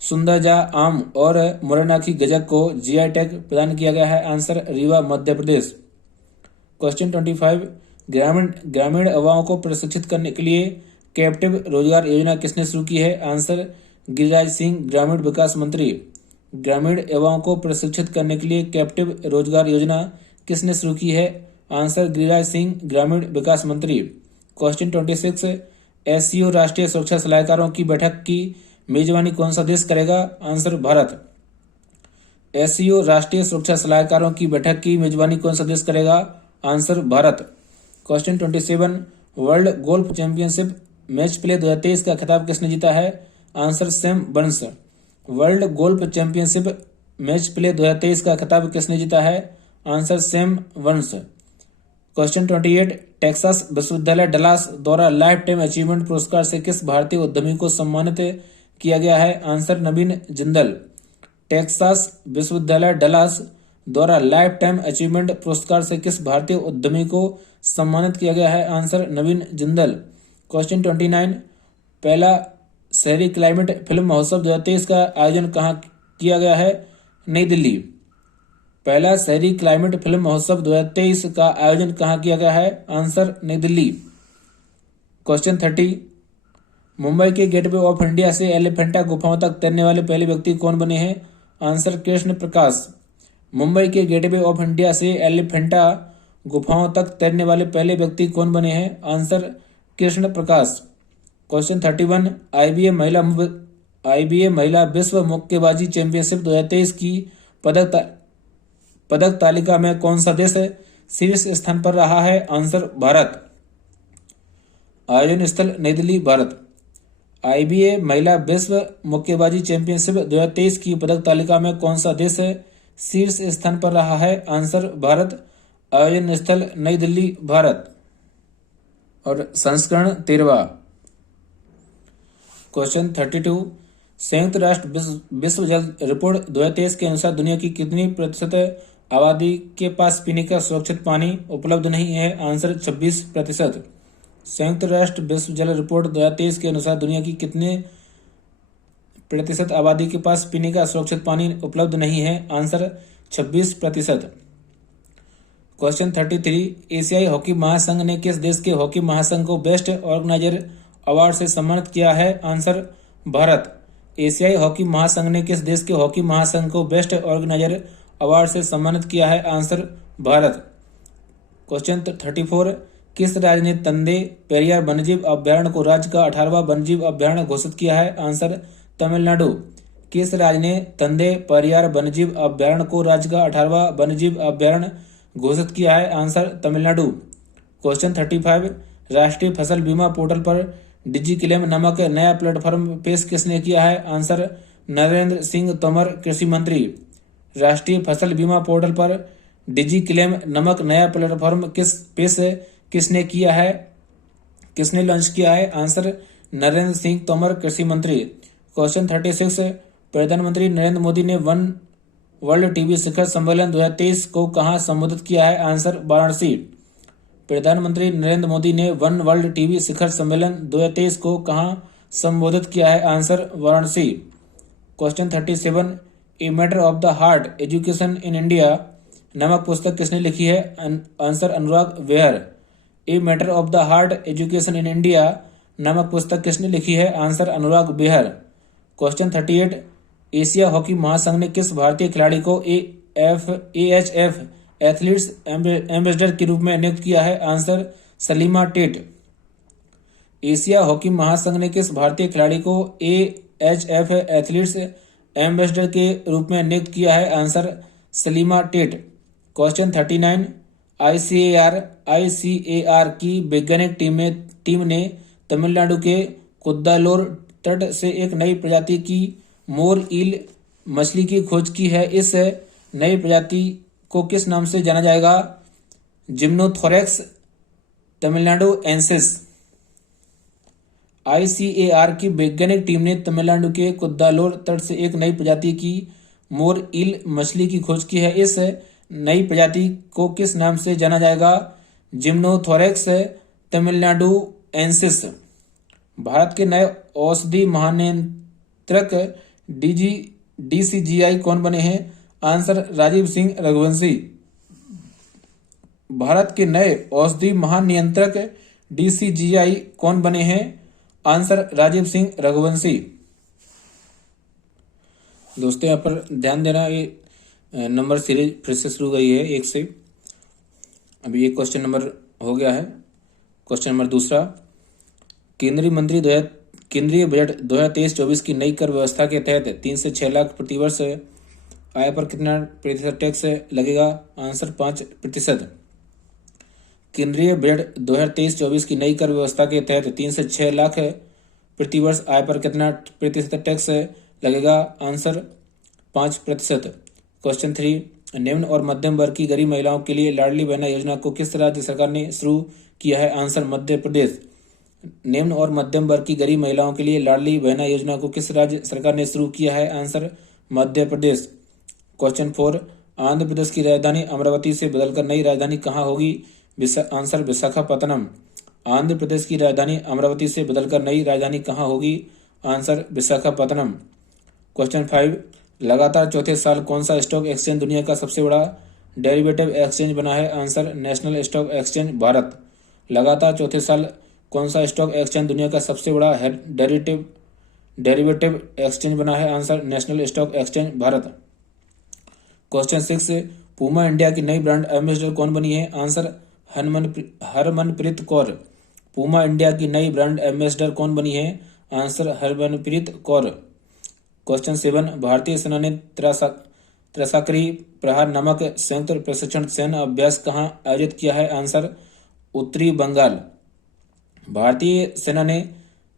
सुंदरराजा आम और मुरैना की गजक को जीआई टैग प्रदान किया गया है? आंसर रीवा मध्य प्रदेश। क्वेश्चन 25, ग्रामीण युवाओं को प्रशिक्षित करने के लिए कैप्टिव रोजगार योजना किसने शुरू की है? आंसर गिरिराज सिंह, ग्रामीण विकास मंत्री। ग्रामीण युवाओं को प्रशिक्षित करने के लिए कैप्टिव रोजगार योजना किसने शुरू की है? आंसर गिरिराज सिंह, ग्रामीण विकास मंत्री। क्वेश्चन 26, एससीओ राष्ट्रीय सुरक्षा सलाहकारों की बैठक की मेजबानी कौन सा देश करेगा? आंसर भारत। एससीओ राष्ट्रीय सुरक्षा सलाहकारों की बैठक की मेजबानी कौन सा देश करेगा? Answer Bharat. Question 27, world golf championship match play 2023 का खिताब किसने जीता है? Answer Sam Burns. World golf championship match play 2023 का खिताब किसने जीता है? Answer Sam Burns. Question 28, Texas विश्वविद्यालय डलास द्वारा लाइफ टाइम अचीवमेंट पुरस्कार से किस भारतीय उद्यमी को सम्मानित किया गया है? आंसर नवीन जिंदल। टेक्सास विश्वविद्यालय डलास द्वारा लाइफ टाइम अचीवमेंट पुरस्कार से किस भारतीय उद्यमी को सम्मानित किया गया है? आंसर नवीन जिंदल। क्वेश्चन 29, पहला शहरी क्लाइमेट फिल्म महोत्सव 2023 का आयोजन कहाँ किया गया है? नई दिल्ली। पहला शहरी क्लाइमेट फिल्म महोत्सव 2023 का आयोजन कहाँ किया गया है? आंसर नई दिल्ली। क्वेश्चन 30, मुंबई के गेटवे ऑफ इंडिया से एलिफेंटा गुफाओं तक तैरने वाले पहले व्यक्ति कौन बने हैं? आंसर कृष्ण प्रकाश। मुंबई के गेटवे ऑफ इंडिया से एलिफेंटा गुफाओं तक तैरने वाले पहले व्यक्ति कौन बने हैं? Answer Krishna Prakash. Question 31, IBA महिला विश्व मुक्केबाजी चैंपियनशिप 2023 की पदक तालिका में कौन सा देश शीर्ष स्थान पर रहा है? आंसर भारत। आयोजन स्थल नई दिल्ली, भारत। आईबीए महिला विश्व मुक्केबाजी चैंपियनशिप 2023 की पदक तालिका में कौन सा देश शीर्ष स्थान पर रहा है? आंसर भारत। आयोजन स्थल नई दिल्ली, भारत। और संस्करण 13वां। क्वेश्चन 32, संयुक्त राष्ट्र विश्व जल रिपोर्ट 2023 के अनुसार दुनिया की कितनी प्रतिशत आबादी के पास पीने का सुरक्षित पानी उपलब्ध नहीं है? आंसर 26%। संयुक्त राष्ट्र विश्व जल रिपोर्ट 2023 के अनुसार दुनिया की कितने प्रतिशत आबादी के पास पीने का सुरक्षित पानी उपलब्ध नहीं है? आंसर 26%। क्वेश्चन 33, एशियाई हॉकी महासंघ ने किस देश के हॉकी महासंघ को बेस्ट ऑर्गेनाइजर अवार्ड से सम्मानित किया है? आंसर भारत। एशियाई हॉकी महासंघ ने किस देश के हॉकी महासंघ को बेस्ट ऑर्गेनाइजर अवार्ड से सम्मानित किया है? आंसर भारत। क्वेश्चन 34, किस राज्य ने तंदे पेरियार वन्यजीव अभ्यारण्य को राज्य का 18वां वन्यजीव अभ्यारण्य घोषित किया है? आंसर तमिलनाडु। किस राज्य ने तंदे पेरियार वन्यजीव अभ्यारण्य को राज्य का 18वां वन्यजीव अभ्यारण्य घोषित किया है? आंसर तमिलनाडु। क्वेश्चन 35, राष्ट्रीय फसल बीमा पोर्टल पर डिजी क्लेम नामक नया प्लेटफॉर्म पेश किसने किया है? आंसर नरेंद्र सिंह तोमर, कृषि मंत्री। राष्ट्रीय फसल बीमा पोर्टल पर डिजी क्लेम नामक नया प्लेटफॉर्म किसने किया है? किसने लॉन्च किया है? आंसर नरेंद्र सिंह तोमर, कृषि मंत्री। क्वेश्चन 36, प्रधानमंत्री नरेंद्र मोदी ने वन वर्ल्ड टीबी शिखर सम्मेलन 2023 को कहां संबोधित किया है? आंसर वाराणसी। प्रधानमंत्री नरेंद्र मोदी ने वन वर्ल्ड टीबी शिखर सम्मेलन 2023 को कहां संबोधित किया है? Answer Varanasi. Question 37, a matter of the heart education in India नामक पुस्तक किसने लिखी है? Answer Anurag Behar. A matter of the heart education in India नामक पुस्तक किसने लिखी है? आंसर अनुराग बेहर। क्वेश्चन 38, एशिया हॉकी महासंघ ने किस भारतीय खिलाड़ी को AHF एथलीट्स एम्बेसडर के रूप में नियुक्त किया है? Answer Salima Tete. Asia hockey महासंघ ने किस भारतीय खिलाड़ी को AHF एथलीट्स एम्बेसडर के रूप में नियुक्त किया है? Answer Salima Tete. Question 39, ICAR की वैज्ञानिक टीम ने तमिलनाडु के कुद्दालोर तट से एक नई प्रजाति की मोर ईल मछली की खोज की है। इस नई प्रजाति को किस नाम से जाना जाएगा? जिम्नोथोरैक्स तमिलनाडुएंसिस। ICAR की वैज्ञानिक टीम ने तमिलनाडु के कुद्दालोर तट से एक नई प्रजाति की मोर ईल मछली की खोज की है। इस नई प्रजाति को किस नाम से जाना जाएगा? जिम्नोथोरैक्स तमिलनाडुएंसिस। भारत के नए औषधि महानियंत्रक DCGI कौन बने हैं? आंसर राजीव सिंह रघुवंशी। भारत के नए औषधि महानियंत्रक DCGI कौन बने हैं? आंसर राजीव सिंह रघुवंशी। दोस्तों यहाँ पर ध्यान देना, ये नंबर सीरीज फिर से शुरू गई है 1 से। अभी ये क्वेश्चन नंबर हो गया है। क्वेश्चन नंबर दूसरा, केंद्रीय बजट 2023-24 की नई कर व्यवस्था के तहत 3 से 6 लाख प्रतिवर्ष आय पर कितना प्रतिशत टैक्स लगेगा? आंसर 5%। केंद्रीय बजट 2023-24 की नई कर व्यवस्था के तहत 3 से 6 लाख प्रतिवर्ष आय पर कितना प्रतिशत टैक्स लगेगा? आंसर 5%। क्वेश्चन 3, निम्न और मध्यम वर्ग की गरीब महिलाओं के लिए लाडली बहना योजना को किस राज्य सरकार ने शुरू किया है? आंसर मध्य प्रदेश। निम्न और मध्यम वर्ग की गरीब महिलाओं के लिए लाडली बहना योजना को किस राज्य सरकार ने शुरू किया है? आंसर मध्य प्रदेश। क्वेश्चन 4, आंध्र प्रदेश की राजधानी अमरावती से बदलकर नई राजधानी कहाँ होगी? आंसर विशाखापत्तनम। आंध्र प्रदेश की राजधानी अमरावती से बदलकर नई राजधानी कहाँ होगी? आंसर विशाखापत्तनम। क्वेश्चन 5, लगातार चौथे साल कौन सा स्टॉक एक्सचेंज दुनिया का सबसे बड़ा डेरिवेटिव एक्सचेंज बना है? Answer national stock exchange Bharat. लगातार चौथे साल कौन सा स्टॉक एक्सचेंज दुनिया का सबसे बड़ा डेरिवेटिव एक्सचेंज बना है? Answer national stock exchange Bharat. Question 6, Puma India की नई ब्रांड एम्बेसडर कौन बनी है? Answer Harmanpreet Kaur. Puma India की नई ब्रांड एम्बेसडर कौन बनी है? आंसर हरमनप्रीत कौर। क्वेश्चन 7, भारतीय सेना ने त्रसाकरी प्रहार नामक संयुक्त प्रशिक्षण सैन्य अभ्यास कहाँ आयोजित किया है? आंसर उत्तरी बंगाल। भारतीय सेना ने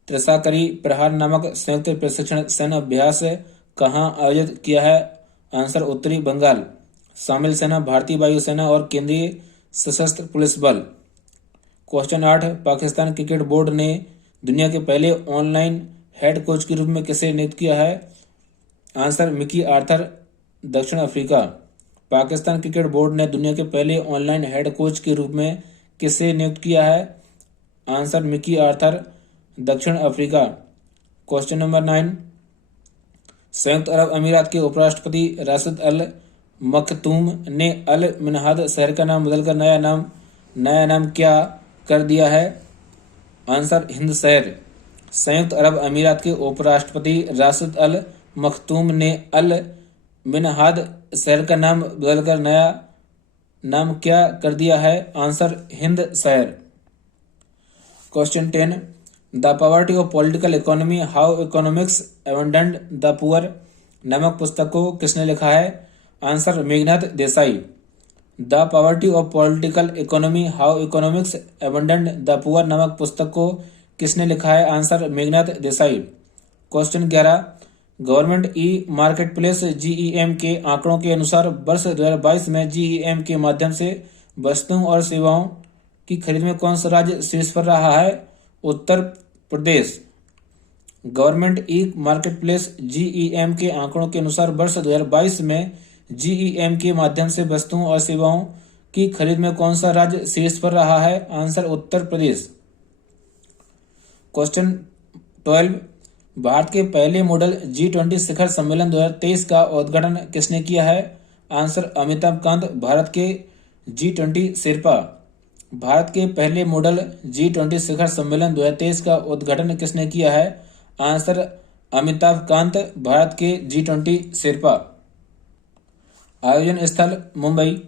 त्रसाकरी प्रहार नामक संयुक्त प्रशिक्षण सैन्य अभ्यास कहाँ आयोजित किया है? आंसर उत्तरी बंगाल। शामिल सेना भारतीय वायुसेना और केंद्रीय सशस्त्र पुलिस बल। क्वेश्चन 8, पाकिस्तान क्रिकेट बोर्ड ने दुनिया के पहले ऑनलाइन हेड कोच के रूप में किसे नियुक्त किया है? आंसर मिकी आर्थर, दक्षिण अफ्रीका। पाकिस्तान क्रिकेट बोर्ड ने दुनिया के पहले ऑनलाइन हेड कोच के रूप में किसे नियुक्त किया है? आंसर मिकी आर्थर, दक्षिण अफ्रीका। क्वेश्चन नंबर 9, संयुक्त अरब अमीरात के उपराष्ट्रपति राशिद अल मखतूम ने अल मिनहाद शहर का नाम बदलकर नया नाम क्या कर दिया है? आंसर हिंद शहर। संयुक्त अरब अमीरात के उपराष्ट्रपति राशिद अल मखतूम ने अल मिनहाद शहर का नाम बदलकर नया नाम क्या कर दिया है? Answer Hind Shahar. Question 10, the poverty of political economy how economics abandoned the poor नामक पुस्तक को किसने लिखा है? Answer Meghnad Desai. The poverty of political economy how economics abandoned the poor नामक पुस्तक को किसने लिखा है? Answer Meghnad Desai. Question 11, government e marketplace GEM के आंकड़ों के अनुसार वर्ष 2022 में GEM के माध्यम से वस्तुओं और सेवाओं की खरीद में कौन सा राज्य शीर्ष पर रहा है? Uttar Pradesh. Government e marketplace GEM के आंकड़ों के अनुसार वर्ष 2022 में GEM के माध्यम से वस्तुओं और सेवाओं की खरीद में कौन सा राज्य शीर्ष पर रहा है? आंसर उत्तर प्रदेश। क्वेश्चन 12, भारत के पहले मॉडल G20 शिखर सम्मेलन 2023 का उद्घाटन किसने किया है? आंसर अमिताभ कांत, भारत के G20 शेरपा। भारत के पहले मॉडल G20 शिखर सम्मेलन 2023 का उद्घाटन किसने किया है? आंसर अमिताभ कांत, भारत के G20 शेरपा। आयोजन स्थल मुंबई।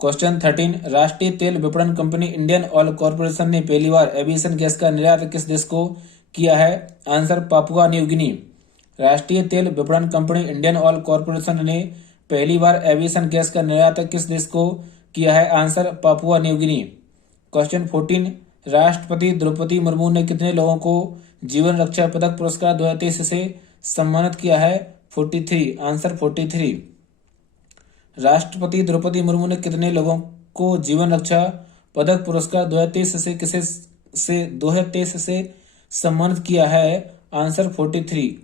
क्वेश्चन 13, राष्ट्रीय तेल विपणन कंपनी इंडियन ऑयल कॉर्पोरेशन ने पहली बार एविएशन गैस का निर्यात किस देश को किया है? Answer Papua New Guinea. राष्ट्रीय तेल विपणन कंपनी इंडियन ऑयल कॉर्पोरेशन ने पहली बार एविएशन गैस का निर्यात किस देश को किया है? Answer Papua New Guinea. Question 14, राष्ट्रपति द्रौपदी मुर्मू ने कितने लोगों को जीवन रक्षा पदक पुरस्कार 2023 से सम्मानित किया है? 43। आंसर 43। राष्ट्रपति द्रौपदी मुर्मू ने कितने लोगों को जीवन रक्षा पदक पुरस्कार 2023 से सम्मानित किया है? आंसर 43।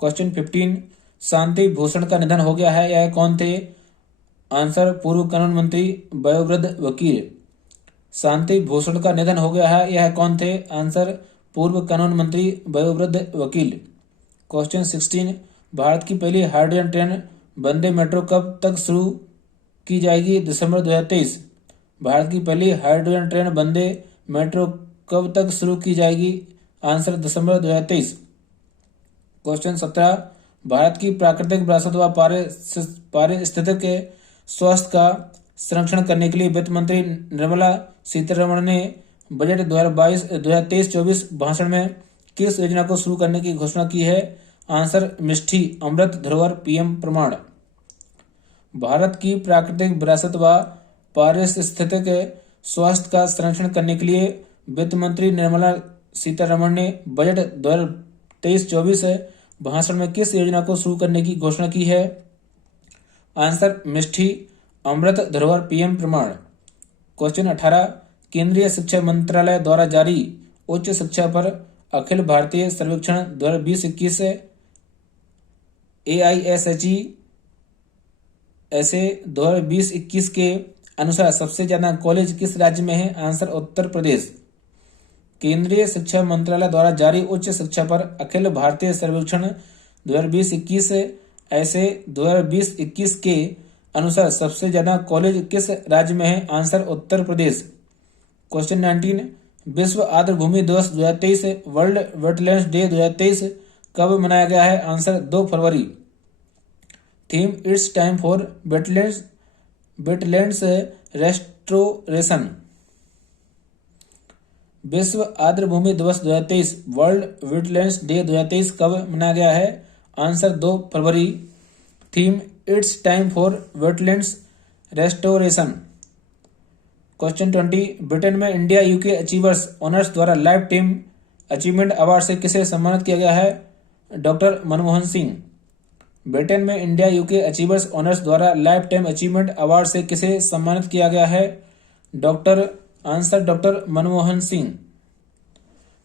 क्वेश्चन 15, शांति भूषण का निधन हो गया है, यह कौन थे? आंसर पूर्व कानून मंत्री वयोवृद्ध वकील। शांति भूषण का निधन हो गया है, यह कौन थे? आंसर पूर्व कानून मंत्री वयोवृद्ध वकील। क्वेश्चन 16, भारत की पहली हाइड्रोजन ट्रेन वंदे मेट्रो कब तक शुरू की जाएगी? दिसंबर 2023। भारत की पहली हाइड्रोजन ट्रेन वंदे मेट्रो कब तक शुरू की जाएगी? आंसर दिसंबर 2023। क्वेश्चन 17, भारत की प्राकृतिक विरासत व पारिस्थितिक स्वास्थ्य का संरक्षण करने के लिए वित्त मंत्री निर्मला सीतारमण ने बजट 2023-24 भाषण में किस योजना को शुरू करने की घोषणा की है? आंसर मिष्ठी अमृत धरोहर PM प्रमाण। भारत की प्राकृतिक विरासत व पारिस्थितिक स्वास्थ्य का संरक्षण करने के लिए वित्त मंत्री निर्मला सीतारमण ने बजट 2023-24 भाषण में किस योजना को शुरू करने की घोषणा की है? आंसर मिष्ठी अमृत धरोहर PM प्रमाण। क्वेश्चन 18, केंद्रीय शिक्षा मंत्रालय द्वारा जारी उच्च शिक्षा पर अखिल भारतीय सर्वेक्षण 2020-21 AISHE ऐसे 2020-21 के अनुसार सबसे ज्यादा कॉलेज किस राज्य में है? आंसर उत्तर प्रदेश। केंद्रीय शिक्षा मंत्रालय द्वारा जारी उच्च शिक्षा पर अखिल भारतीय सर्वेक्षण 2020-21 ऐसे 2020-21 के अनुसार सबसे ज्यादा कॉलेज किस राज्य में है? आंसर उत्तर प्रदेश। क्वेश्चन 19, विश्व आर्द्र भूमि दिवस 2023 वर्ल्ड वेटलैंड्स डे 2023 कब मनाया गया है? Answer 2 February. Theme it's time for wetlands restoration. विश्व आर्द्र भूमि दिवस 2023 वर्ल्ड वेटलैंड्स डे 2023 कब मनाया गया है? Answer 2 February. Theme it's time for wetlands restoration. Question 20, Britain में इंडिया यूके अचीवर्स ऑनर्स द्वारा लाइफ टाइम अचीवमेंट अवार्ड से किसे सम्मानित किया गया है? डॉक्टर मनमोहन सिंह। ब्रिटेन में इंडिया यूके अचीवर्स ऑनर्स द्वारा लाइफ टाइम अचीवमेंट अवार्ड से किसे सम्मानित किया गया है? डॉक्टर मनमोहन सिंह।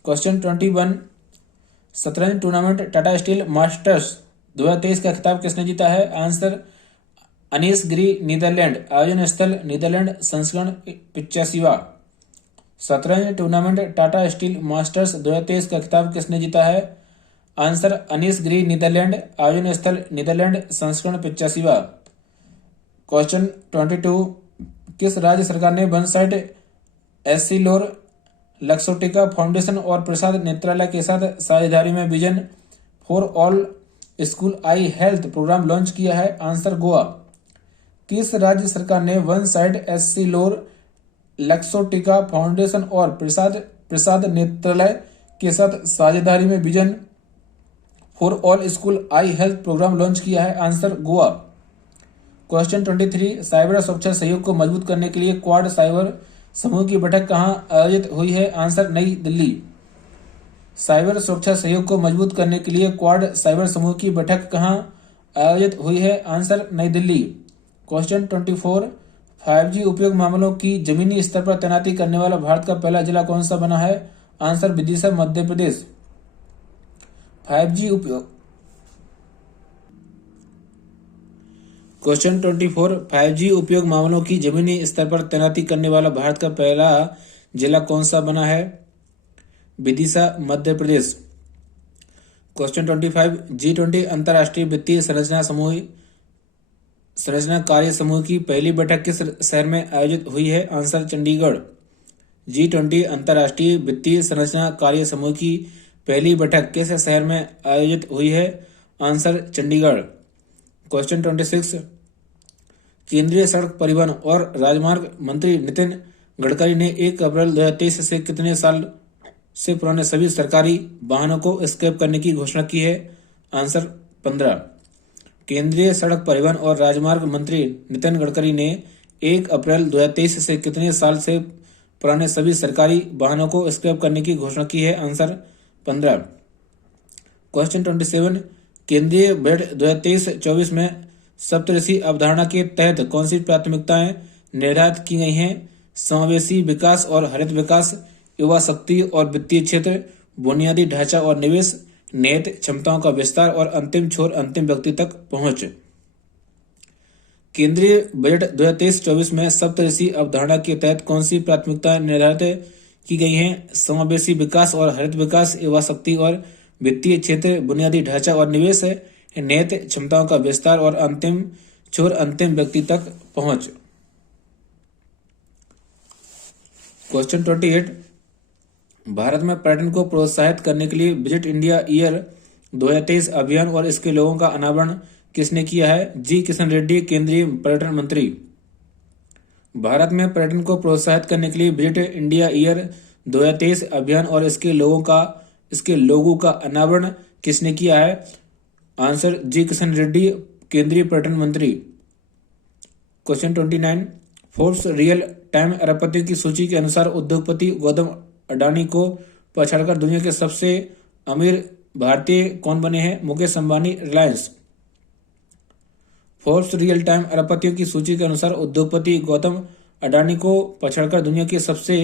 क्वेश्चन 21, शतरंज टूर्नामेंट टाटा स्टील मास्टर्स 2023 का खिताब किसने जीता है? आंसर अनीस गिरी नीदरलैंड। आयोजन स्थल नीदरलैंड। संस्करण 85वां। शतरंज टूर्नामेंट टाटा स्टील मास्टर्स 2023 का खिताब किसने जीता है? आंसर अनीस गिरी नीदरलैंड। आयोजन स्थल नीदरलैंड। संस्करण 85वां। क्वेश्चन 22, किस राज्य सरकार ने OneSight Essilor Luxottica foundation और प्रसाद नेत्रालय के साथ साझेदारी में vision for all school eye health programme launch किया है? आंसर गोवा। किस राज्य सरकार ने OneSight Essilor Luxottica foundation और प्रसाद नेत्रालय के साथ साझेदारी में vision for all school eye health programme launch किया है? आंसर गोवा। क्वेश्चन 23, साइबर सुरक्षा सहयोग को मजबूत करने के लिए क्वाड साइबर समूह की बैठक कहां आयोजित हुई है? आंसर नई दिल्ली। साइबर सुरक्षा सहयोग को मजबूत करने के लिए क्वाड साइबर समूह की बैठक कहां आयोजित हुई है? आंसर नई दिल्ली। क्वेश्चन 24, 5G उपयोग मामलों की जमीनी स्तर पर तैनाती करने वाला भारत का पहला जिला कौन सा बना है? आंसर विदिशा मध्य प्रदेश। 5G उपयोग। क्वेश्चन 24, 5G उपयोग मामलों की जमीनी स्तर पर तैनाती करने वाला भारत का पहला जिला कौन सा बना है? विदिशा मध्य प्रदेश। क्वेश्चन 25, G20 अंतर्राष्ट्रीय वित्तीय संरचना कार्य समूह की पहली बैठक किस शहर में आयोजित हुई है? आंसर चंडीगढ़। G20 अंतर्राष्ट्रीय वित्तीय संरचना कार्य समूह की पहली बैठक किस शहर में आयोजित हुई है? आंसर चंडीगढ़। क्वेश्चन 26, केंद्रीय सड़क परिवहन और राजमार्ग मंत्री नितिन गडकरी ने 1 अप्रैल 2023 से कितने साल से पुराने सभी सरकारी वाहनों को स्क्रैप करने की घोषणा की है? आंसर 15। केंद्रीय सड़क परिवहन और राजमार्ग मंत्री नितिन गडकरी ने 1 अप्रैल 2023 से कितने साल से पुराने सभी सरकारी वाहनों को स्क्रैप करने की घोषणा की है? आंसर 15। क्वेश्चन 27, केंद्रीय बजट 2023-24 में सप्तऋषि अवधारणा के तहत कौन सी प्राथमिकताएं निर्धारित की गई हैं? समावेशी विकास और हरित विकास, युवा शक्ति और वित्तीय क्षेत्र, बुनियादी ढांचा और निवेश, निहित क्षमताओं का विस्तार और अंतिम छोर अंतिम व्यक्ति तक पहुंच। केंद्रीय बजट 2023-24 में सप्तऋषि अवधारणा के तहत कौन सी प्राथमिकताएं निर्धारित की गई हैं? समावेशी विकास और हरित विकास, युवा शक्ति और वित्तीय क्षेत्र, बुनियादी ढांचा और निवेश, निहित क्षमताओं का विस्तार और अंतिम छोर अंतिम व्यक्ति तक पहुंच। क्वेश्चन 28, भारत में पर्यटन को प्रोत्साहित करने के लिए विजिट इंडिया ईयर 2023 अभियान और इसके लोगों का अनावरण किसने किया है? जी किशन रेड्डी, केंद्रीय पर्यटन मंत्री। भारत में पर्यटन को प्रोत्साहित करने के लिए विजिट इंडिया ईयर 2023 अभियान और इसके लोगों का अनावरण किसने किया है? आंसर जी किशन रेड्डी, केंद्रीय पर्यटन मंत्री। क्वेश्चन 29, फोर्ब्स रियल टाइम अरबपतियों की सूची के अनुसार उद्योगपति गौतम अडानी को पछाड़कर दुनिया के सबसे अमीर भारतीय कौन बने हैं? Mukesh Ambani, Reliance. Forbes real time अरबपतियों की सूची के अनुसार उद्योगपति गौतम अडानी को पछाड़कर दुनिया के सबसे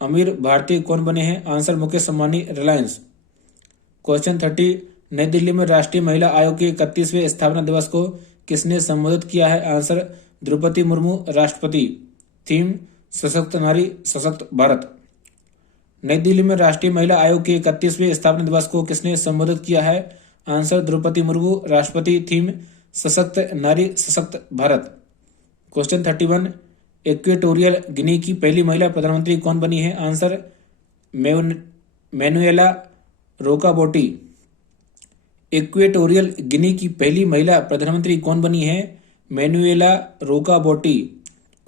अमीर भारतीय कौन बने हैं? आंसर मुकेश अंबानी, रिलायंस। क्वेश्चन 30, नई दिल्ली में राष्ट्रीय महिला आयोग के 31वें स्थापना दिवस को किसने संबोधित किया है? आंसर द्रौपदी मुर्मू, राष्ट्रपति। थीम सशक्त नारी सशक्त भारत। नई दिल्ली में राष्ट्रीय महिला आयोग के 31वें स्थापना दिवस को किसने संबोधित किया है? आंसर द्रौपदी मुर्मू। राष्ट्रपति थीम सशक्त नारी सशक्त भारत। क्वेश्चन 31, इक्वेटोरियल गिनी की पहली महिला प्रधानमंत्री कौन बनी है? Answer Manuela Roka Botey. Equatorial Guinea की पहली महिला प्रधानमंत्री कौन बनी है? मैनुएला रोकाबोटी।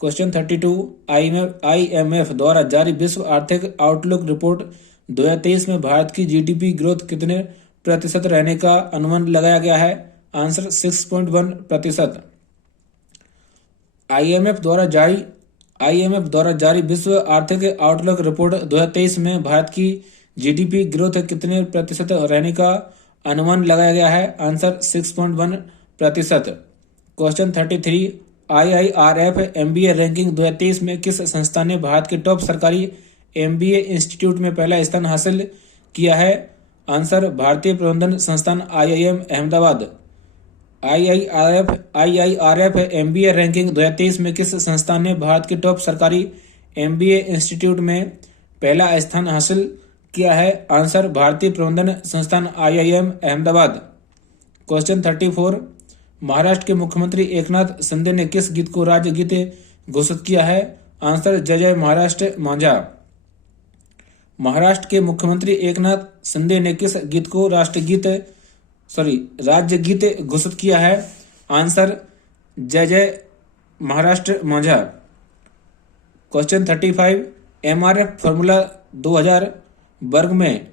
क्वेश्चन 32, IMF द्वारा जारी विश्व आर्थिक आउटलुक रिपोर्ट 2023 में भारत की जीडीपी ग्रोथ कितने प्रतिशत रहने का अनुमान लगाया गया है? आंसर 6.1%। IMF द्वारा जारी विश्व आर्थिक आउटलुक रिपोर्ट 2023 में भारत की जीडीपी ग्रोथ कितने प्रतिशत रहने का अनुमान लगाया गया है? Answer 6.1%। Question 33, IIRF MBA ranking 2023 में किस संस्था ने भारत के टॉप सरकारी MBA इंस्टीट्यूट में पहला स्थान हासिल किया है? आंसर भारतीय प्रबंधन संस्थान IIM Ahmedabad. IIRF MBA ranking 2023 में किस संस्थान ने भारत के टॉप सरकारी MBA इंस्टीट्यूट में पहला स्थान हासिल किया है? आंसर भारतीय प्रबंधन संस्थान IIM अहमदाबाद। क्वेश्चन 34, महाराष्ट्र के मुख्यमंत्री एकनाथ शिंदे ने किस गीत को राज्य गीत घोषित किया है? आंसर जय जय महाराष्ट्र मांझा। महाराष्ट्र के मुख्यमंत्री एकनाथ शिंदे ने किस गीत को राज्य गीत घोषित किया है? आंसर जय जय महाराष्ट्र मांझा। क्वेश्चन 35, MRF फॉर्मूला 2000 वर्ग में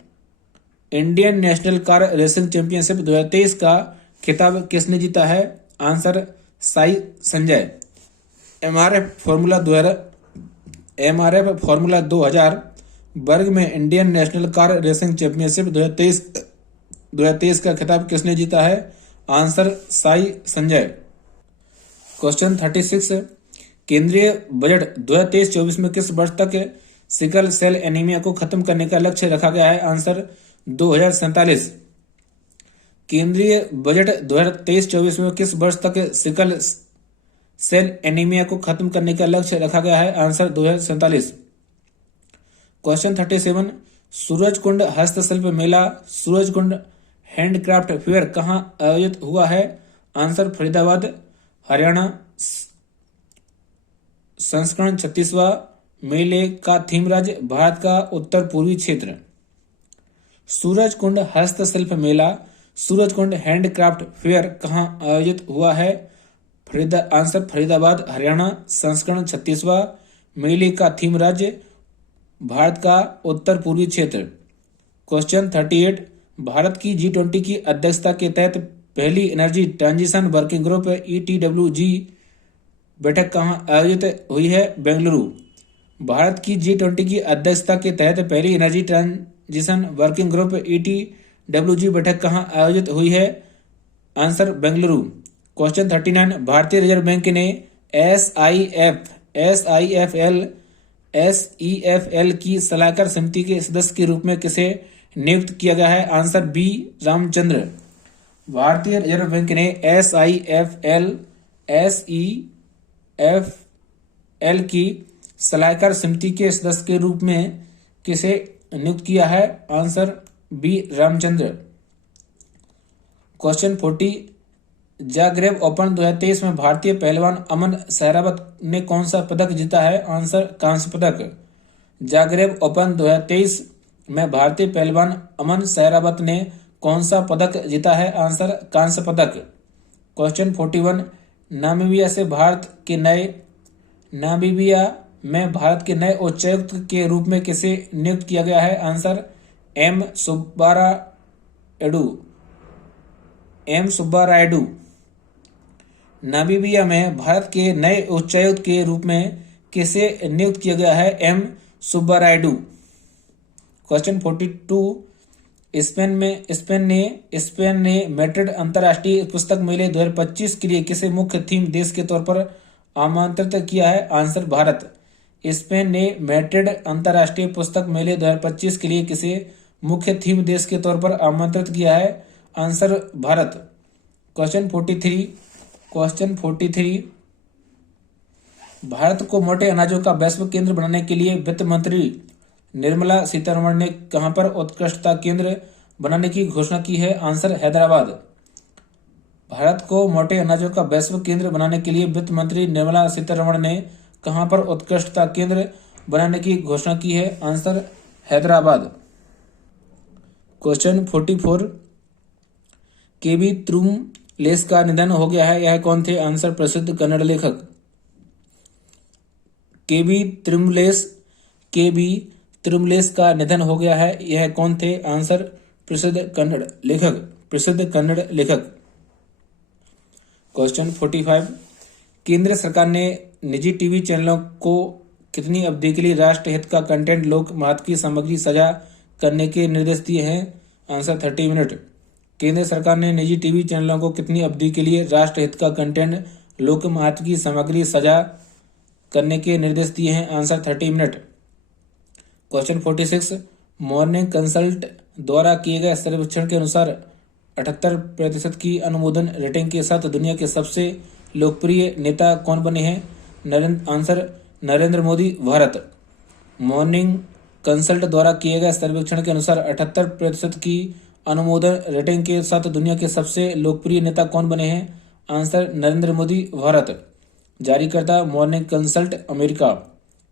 Indian national car racing championship 2023 का खिताब किसने जीता है? Answer Sai Sanjay. MRF formula 2000 वर्ग में Indian national car racing championship 2023 का खिताब किसने जीता है? आंसर साई संजय। क्वेश्चन 36, केंद्रीय बजट 2023-24 में किस वर्ष तक सिकल सेल एनीमिया को खत्म करने का लक्ष्य रखा गया है? आंसर 2047। केंद्रीय बजट 2023-24 में किस वर्ष तक सिकल सेल एनीमिया को खत्म करने का लक्ष्य रखा गया है? आंसर 2047। क्वेश्चन 37, सूरजकुंड हस्तशिल्प मेला सूरजकुंड हैंडक्राफ्ट फेयर कहाँ आयोजित हुआ है? आंसर फरीदाबाद हरियाणा। संस्करण 36वां। मेले का थीम राज्य भारत का उत्तर पूर्वी क्षेत्र। सूरजकुंड हस्तशिल्प मेला सूरजकुंड हैंडक्राफ्ट फेयर कहाँ आयोजित हुआ है? आंसर फरीदाबाद हरियाणा। संस्करण 36वां। मेले का थीम राज्य भारत का उत्तर पूर्वी क्षेत्र। क्वेश्चन 38, भारत की G20 की अध्यक्षता के तहत पहली energy transition working group ETWG बैठक कहाँ आयोजित हुई है? बेंगलुरु। भारत की G20 की अध्यक्षता के तहत पहली energy transition working group ETWG बैठक कहाँ आयोजित हुई है? आंसर बेंगलुरु। क्वेश्चन 39, भारतीय रिजर्व बैंक ने SEFL की सलाहकार समिति के सदस्य के रूप में किसे नियुक्त किया गया है? Answer B Ramchandra. भारतीय रिजर्व बैंक ने SEFL की सलाहकार समिति के सदस्य के रूप में किसे नियुक्त किया है? Answer B Ramchandra. Question 40, Zagreb open 2023 में भारतीय पहलवान अमन सहरावत ने कौन सा पदक जीता है? आंसर कांस्य पदक। जाग्रेब ओपन 2023 में भारतीय पहलवान अमन सहरावत ने कौन सा पदक जीता है? आंसर कांस्य पदक। क्वेश्चन 41, नामीबिया में भारत के नए उच्चायुक्त के रूप में किसे नियुक्त किया गया है? Answer M Subbarayudu. नामीबिया में भारत के नए उच्चायुक्त के रूप में किसे नियुक्त किया गया है? M सुब्बारायडू। क्वेश्चन 42, स्पेन ने मैड्रिड अंतर्राष्ट्रीय पुस्तक मेले 2025 के लिए किसे मुख्य थीम देश के तौर पर आमंत्रित किया है? आंसर भारत। स्पेन ने मैड्रिड अंतर्राष्ट्रीय पुस्तक मेले 2025 के लिए किसे मुख्य थीम देश के तौर पर आमंत्रित किया है? आंसर भारत। क्वेश्चन 43, भारत को मोटे अनाजों का वैश्विक केंद्र बनाने के लिए वित्त मंत्री निर्मला सीतारमण ने कहां पर उत्कृष्टता केंद्र बनाने की घोषणा की है? आंसर हैदराबाद। भारत को मोटे अनाजों का वैश्विक केंद्र बनाने के लिए वित्त मंत्री निर्मला सीतारमण ने कहां पर उत्कृष्टता केंद्र बनाने की घोषणा की है? आंसर हैदराबाद। क्वेश्चन 44, केबी त्रुमलेस का निधन हो गया है, यह कौन थे? आंसर प्रसिद्ध कन्नड़ लेखक। केबी त्रुमलेस का निधन हो गया है, यह कौन थे? आंसर प्रसिद्ध कन्नड़ लेखक। क्वेश्चन 45, केंद्र सरकार ने निजी टीवी चैनलों को कितनी अवधि के लिए राष्ट्रहित का कंटेंट लोक महत्व की सामग्री साझा करने के निर्देश दिए हैं? Answer 30 minute. केंद्र सरकार ने निजी टीवी चैनलों को कितनी अवधि के लिए राष्ट्रहित का कंटेंट लोक महत्व की सामग्री साझा करने के निर्देश दिए हैं? Answer 30 minute. Question 46, morning consult द्वारा किए गए सर्वेक्षण के अनुसार 78% की अनुमोदन रेटिंग के साथ दुनिया के सबसे लोकप्रिय नेता कौन बने हैं? Answer Narendra Modi, Bharat. Morning consult द्वारा किए गए सर्वेक्षण के अनुसार 78% की अनुमोदन रेटिंग के साथ दुनिया के सबसे लोकप्रिय नेता कौन बने हैं? आंसर नरेंद्र मोदी, भारत। जारीकर्ता morning consult, America.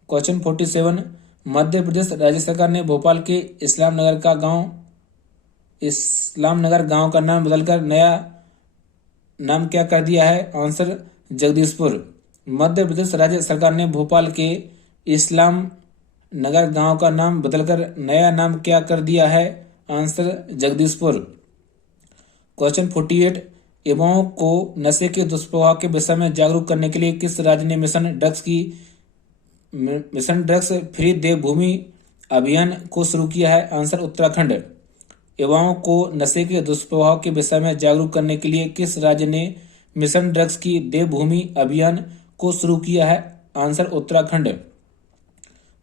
Question 47, Madhya Pradesh राज्य सरकार ने भोपाल के इस्लाम नगर गांव का नाम बदलकर नया नाम क्या कर दिया है? आंसर जगदीशपुर। मध्य प्रदेश राज्य सरकार ने भोपाल के इस्लाम नगर गांव का नाम बदलकर नया नाम क्या कर दिया है? आंसर जगदीशपुर। क्वेश्चन 48, युवाओं को नशे के दुष्प्रभाव के विषय में जागरूक करने के लिए किस राज्य ने मिशन ड्रग्स फ्री देवभूमि अभियान को शुरू किया है? आंसर उत्तराखंड। युवाओं को नशे के दुष्प्रभाव के विषय में जागरूक करने के लिए किस राज्य ने मिशन ड्रग्स की देवभूमि अभियान को शुरू किया है? आंसर उत्तराखंड।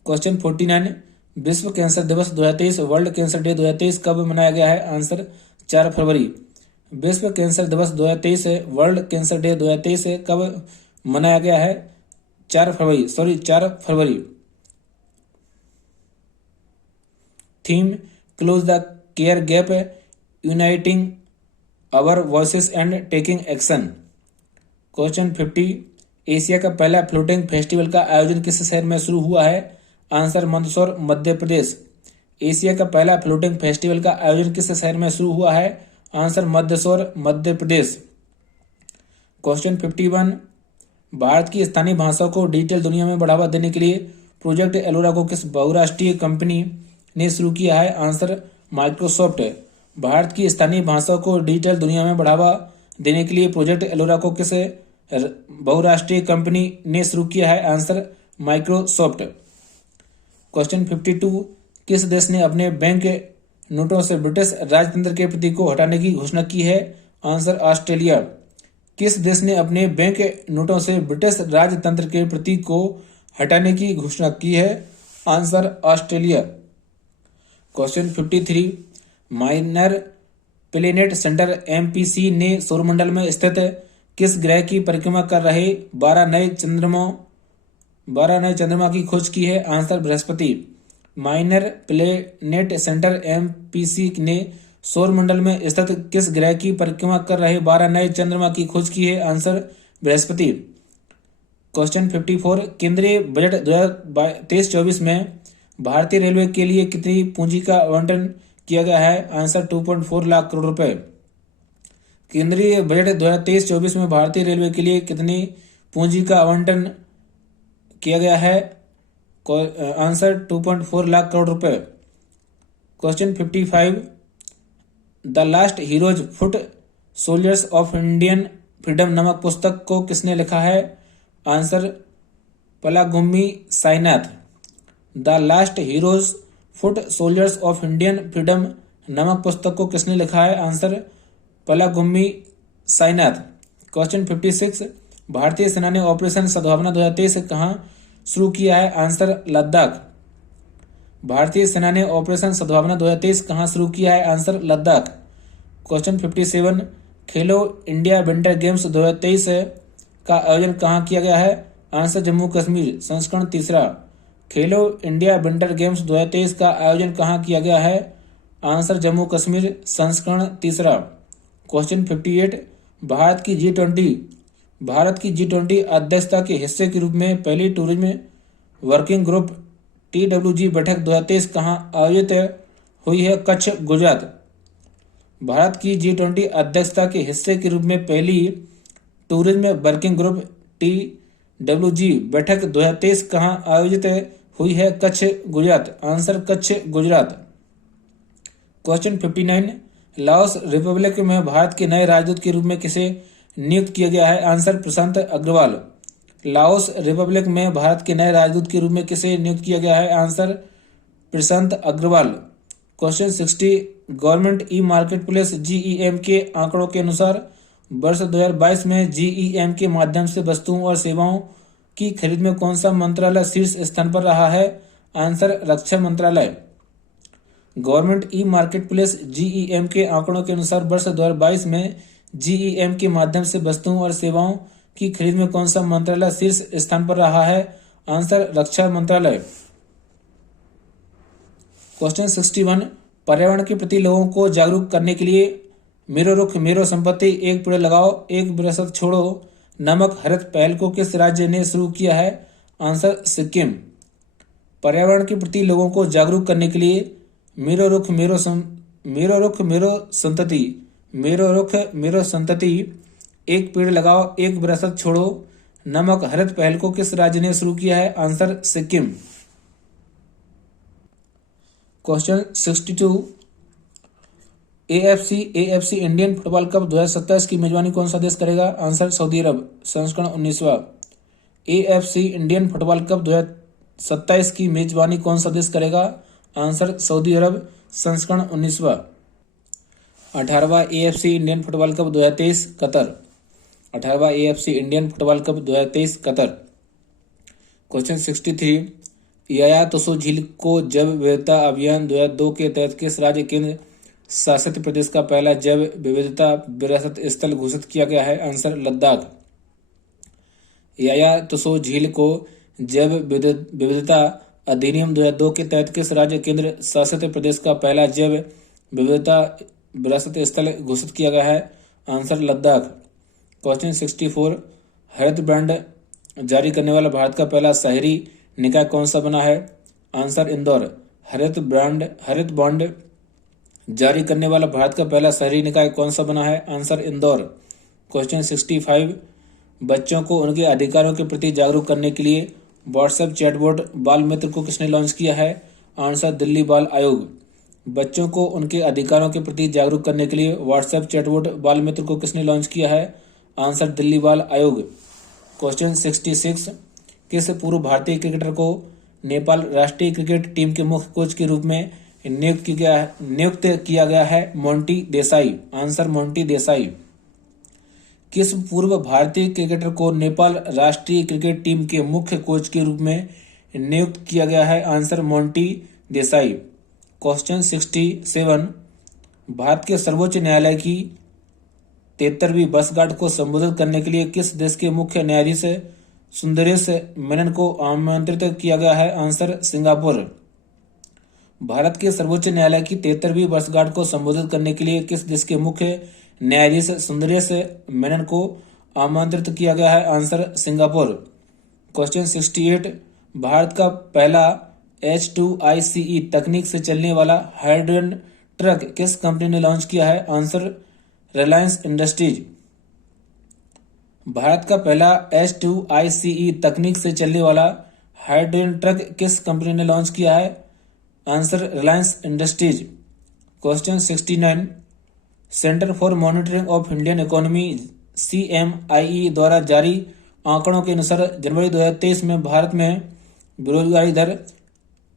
क्वेश्चन 49, विश्व कैंसर दिवस 2023 वर्ल्ड कैंसर डे 2023 कब मनाया गया है? आंसर 4 फरवरी। विश्व कैंसर दिवस 2023 वर्ल्ड कैंसर डे 2023 कब मनाया गया है? 4 फरवरी। Theme, close the care gap, uniting our voices and taking action. Question 50, Asia का पहला फ्लोटिंग फेस्टिवल का आयोजन किस शहर में शुरू हुआ है? आंसर मंदसौर, मध्य प्रदेश। एशिया का पहला फ्लोटिंग फेस्टिवल का आयोजन किस शहर में शुरू हुआ है? आंसर मंदसौर, मध्य प्रदेश। क्वेश्चन 51, भारत की स्थानीय भाषाओं को डिजिटल दुनिया में बढ़ावा देने के लिए प्रोजेक्ट एलोरा को किस बहुराष्ट्रीय कंपनी ने शुरू किया है? Answer Microsoft. भारत की स्थानीय भाषाओं को डिजिटल दुनिया में बढ़ावा देने के लिए प्रोजेक्ट एलोरा को किस बहुराष्ट्रीय कंपनी ने शुरू किया है? Answer Microsoft. क्वेश्चन 52, किस देश ने अपने बैंक नोटों से ब्रिटिश राजतंत्र के प्रतीक को हटाने की घोषणा की है? Answer Australia. किस देश ने अपने बैंक नोटों से ब्रिटिश राजतंत्र के प्रतीक को हटाने की घोषणा की है? Answer Australia. Question 53, minor planet centre MPC ने सौरमंडल में स्थित किस ग्रह की परिक्रमा कर रहे 12 नए चंद्रमा की खोज की है? Answer Brihaspati. Minor planet centre MPC ने सौरमंडल में स्थित किस ग्रह की परिक्रमा कर रहे 12 नए चंद्रमा की खोज की है? आंसर बृहस्पति। क्वेश्चन 54, केंद्रीय बजट 2023-24 में भारतीय रेलवे के लिए कितनी पूंजी का आवंटन किया गया है? आंसर 2.4 लाख करोड़ रुपए। केंद्रीय बजट 2023-24 में भारतीय रेलवे के लिए कितनी पूंजी का आवंटन किया गया है? आंसर 2.4 लाख करोड़ रुपए। Question 55, the last heroes foot soldiers of Indian freedom नामक पुस्तक को किसने लिखा है? Answer Palagummi Sainath. The last heroes foot soldiers of Indian freedom नामक पुस्तक को किसने लिखा है? आंसर पलागुम्मी साईनाथ। क्वेश्चन 56, भारतीय सेना ने ऑपरेशन सद्भावना 2023 कहां शुरू किया है? आंसर लद्दाख। भारतीय सेना ने ऑपरेशन सद्भावना 2023 कहां शुरू किया है? आंसर लद्दाख। क्वेश्चन 57, खेलो इंडिया विंटर गेम्स 2023 का आयोजन कहां किया गया है? आंसर जम्मू कश्मीर, संस्करण 3। खेलो इंडिया विंटर गेम्स 2023 का आयोजन कहां किया गया है? आंसर जम्मू कश्मीर संस्करण तीसरा। क्वेश्चन 58 भारत की G20 अध्यक्षता के हिस्से के रूप में पहली टूरिज्म वर्किंग ग्रुप TWG बैठक 2023 कहाँ आयोजित हुई है? कच्छ, गुजरात। भारत की G20 अध्यक्षता के हिस्से के रूप में पहली टूरिज्म वर्किंग ग्रुप TWG बैठक 2023 कहाँ आयोजित हुई है? Kutch, Gujarat. Answer Kutch, Gujarat. Question 59 Laos Republic में भारत के नए राजदूत के रूप में किसे नियुक्त किया गया है? आंसर प्रशांत अग्रवाल। लाओस रिपब्लिक में भारत के नए राजदूत के रूप में किसे नियुक्त किया गया है? आंसर प्रशांत Agarwal. Question 60 government e marketplace GEM के आंकड़ों के अनुसार वर्ष 2022 में GEM के माध्यम से वस्तुओं और सेवाओं की खरीद में कौन सा मंत्रालय शीर्ष स्थान पर रहा है? आंसर रक्षा मंत्रालय। Government e marketplace GEM के आंकड़ों के अनुसार वर्ष 2022 में GEM के माध्यम से वस्तुओं और सेवाओं की खरीद में कौन सा मंत्रालय शीर्ष स्थान पर रहा है? आंसर रक्षा मंत्रालय। क्वेश्चन 61 पर्यावरण के प्रति लोगों को जागरूक करने के लिए मेरो रुख मेरो संपत्ति, एक पेड़ लगाओ एक विरासत छोड़ो नामक हरित पहल को किस राज्य ने शुरू किया है? आंसर सिक्किम। पर्यावरण के प्रति लोगों को जागरूक करने के लिए मेरो रुख मेरो संतति, एक पेड़ लगाओ एक विरासत छोड़ो नामक हरित पहल को किस राज्य ने शुरू किया है? Answer Sikkim. Question 62 AFC Indian football cup 2027 की मेजबानी कौन सा देश करेगा? आंसर सऊदी अरब संस्करण 19वां। AFC इंडियन फुटबॉल कप 2027 की मेजबानी कौन सा देश करेगा? आंसर सऊदी अरब संस्करण 19वां। 18वां AFC Indian football cup 2023 Qatar. 18वां AFC Indian football cup 2023 Qatar. Question 63 Yaya Tso झील को जैव विविधता अभियान 2002 के तहत किस राज्य केंद्र शासित प्रदेश का पहला जैव विविधता विरासत स्थल घोषित किया गया है? आंसर लद्दाख। याया तोसो झील को जैव विविधता अधिनियम 2002 के तहत किस राज्य केंद्र शासित प्रदेश का पहला जैव विविधता विरासत स्थल घोषित किया गया है? आंसर लद्दाख। क्वेश्चन 64 हरित ब्रांड जारी करने वाला भारत का पहला शहरी निकाय कौन सा बना है? आंसर इंदौर। हरित बॉन्ड जारी करने वाला भारत का पहला शहरी निकाय कौन सा बना है? आंसर इंदौर। क्वेश्चन 65 बच्चों को उनके अधिकारों के प्रति जागरूक करने के लिए व्हाट्सएप चैटबॉट बाल मित्र को किसने लॉन्च किया है? आंसर दिल्ली बाल आयोग। बच्चों को उनके अधिकारों के प्रति जागरूक करने के लिए व्हाट्सएप चैटबॉट बाल मित्र को किसने लॉन्च किया है? आंसर दिल्ली बाल आयोग। क्वेश्चन 66 किस पूर्व भारतीय क्रिकेटर को नेपाल राष्ट्रीय क्रिकेट टीम के मुख्य कोच के रूप में नियुक्त किया गया है? Monty Desai. Answer Monty Desai. किस पूर्व भारतीय क्रिकेटर को नेपाल राष्ट्रीय क्रिकेट टीम के मुख्य कोच के रूप में नियुक्त किया गया है? Answer Monty Desai. Question 67 Bharat के सर्वोच्च न्यायालय की 73वीं वर्षगांठ को संबोधित करने के लिए किस देश के मुख्य न्यायाधीश सुंदरेश मेनन को आमंत्रित किया गया है? Answer Singapore. भारत के सर्वोच्च न्यायालय की 73वीं वर्षगांठ को संबोधित करने के लिए किस देश के मुख्य न्यायाधीश सुंदरेश मेनन को आमंत्रित किया गया है? Answer Singapore. क्वेश्चन 68 भारत का पहला H2ICE तकनीक से चलने वाला हाइड्रोजन ट्रक किस कंपनी ने लॉन्च किया है? Answer Reliance industries. भारत का पहला H2ICE तकनीक से चलने वाला हाइड्रोजन ट्रक किस कंपनी ने लॉन्च किया है? Answer Reliance industries. Question 69 centre for monitoring of Indian economy CMIE द्वारा जारी आंकड़ों के अनुसार जनवरी 2023 में भारत में बेरोजगारी दर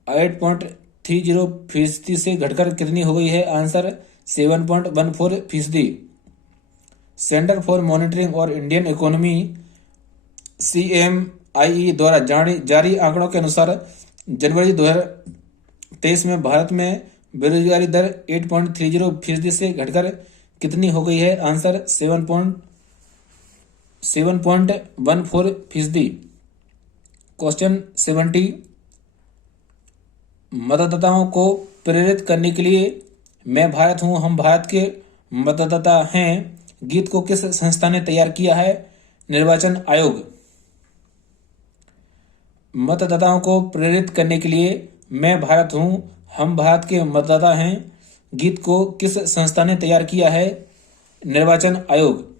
8.30% से घटकर कितनी हो गई है? आंसर 7.14%। सेंटर फॉर मॉनिटरिंग और इंडियन इकोनॉमी CMIE द्वारा जारी आंकड़ों के अनुसार जनवरी 2023 में भारत में बेरोजगारी दर 8.30% से घटकर कितनी हो गई है? आंसर 7.14%। क्वेश्चन 70 मतदाताओं को प्रेरित करने के लिए मैं भारत हूं हम भारत के मतदाता हैं गीत को किस संस्था ने तैयार किया है? निर्वाचन आयोग। मतदाताओं को प्रेरित करने के लिए मैं भारत हूं हम भारत के मतदाता हैं गीत को किस संस्था ने तैयार किया है? निर्वाचन आयोग।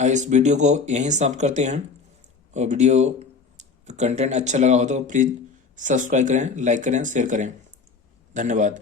इस वीडियो को यहीं समाप्त करते हैं और वीडियो कंटेंट अच्छा लगा हो तो प्लीज़ सब्सक्राइब करें, लाइक करें, शेयर करें। धन्यवाद।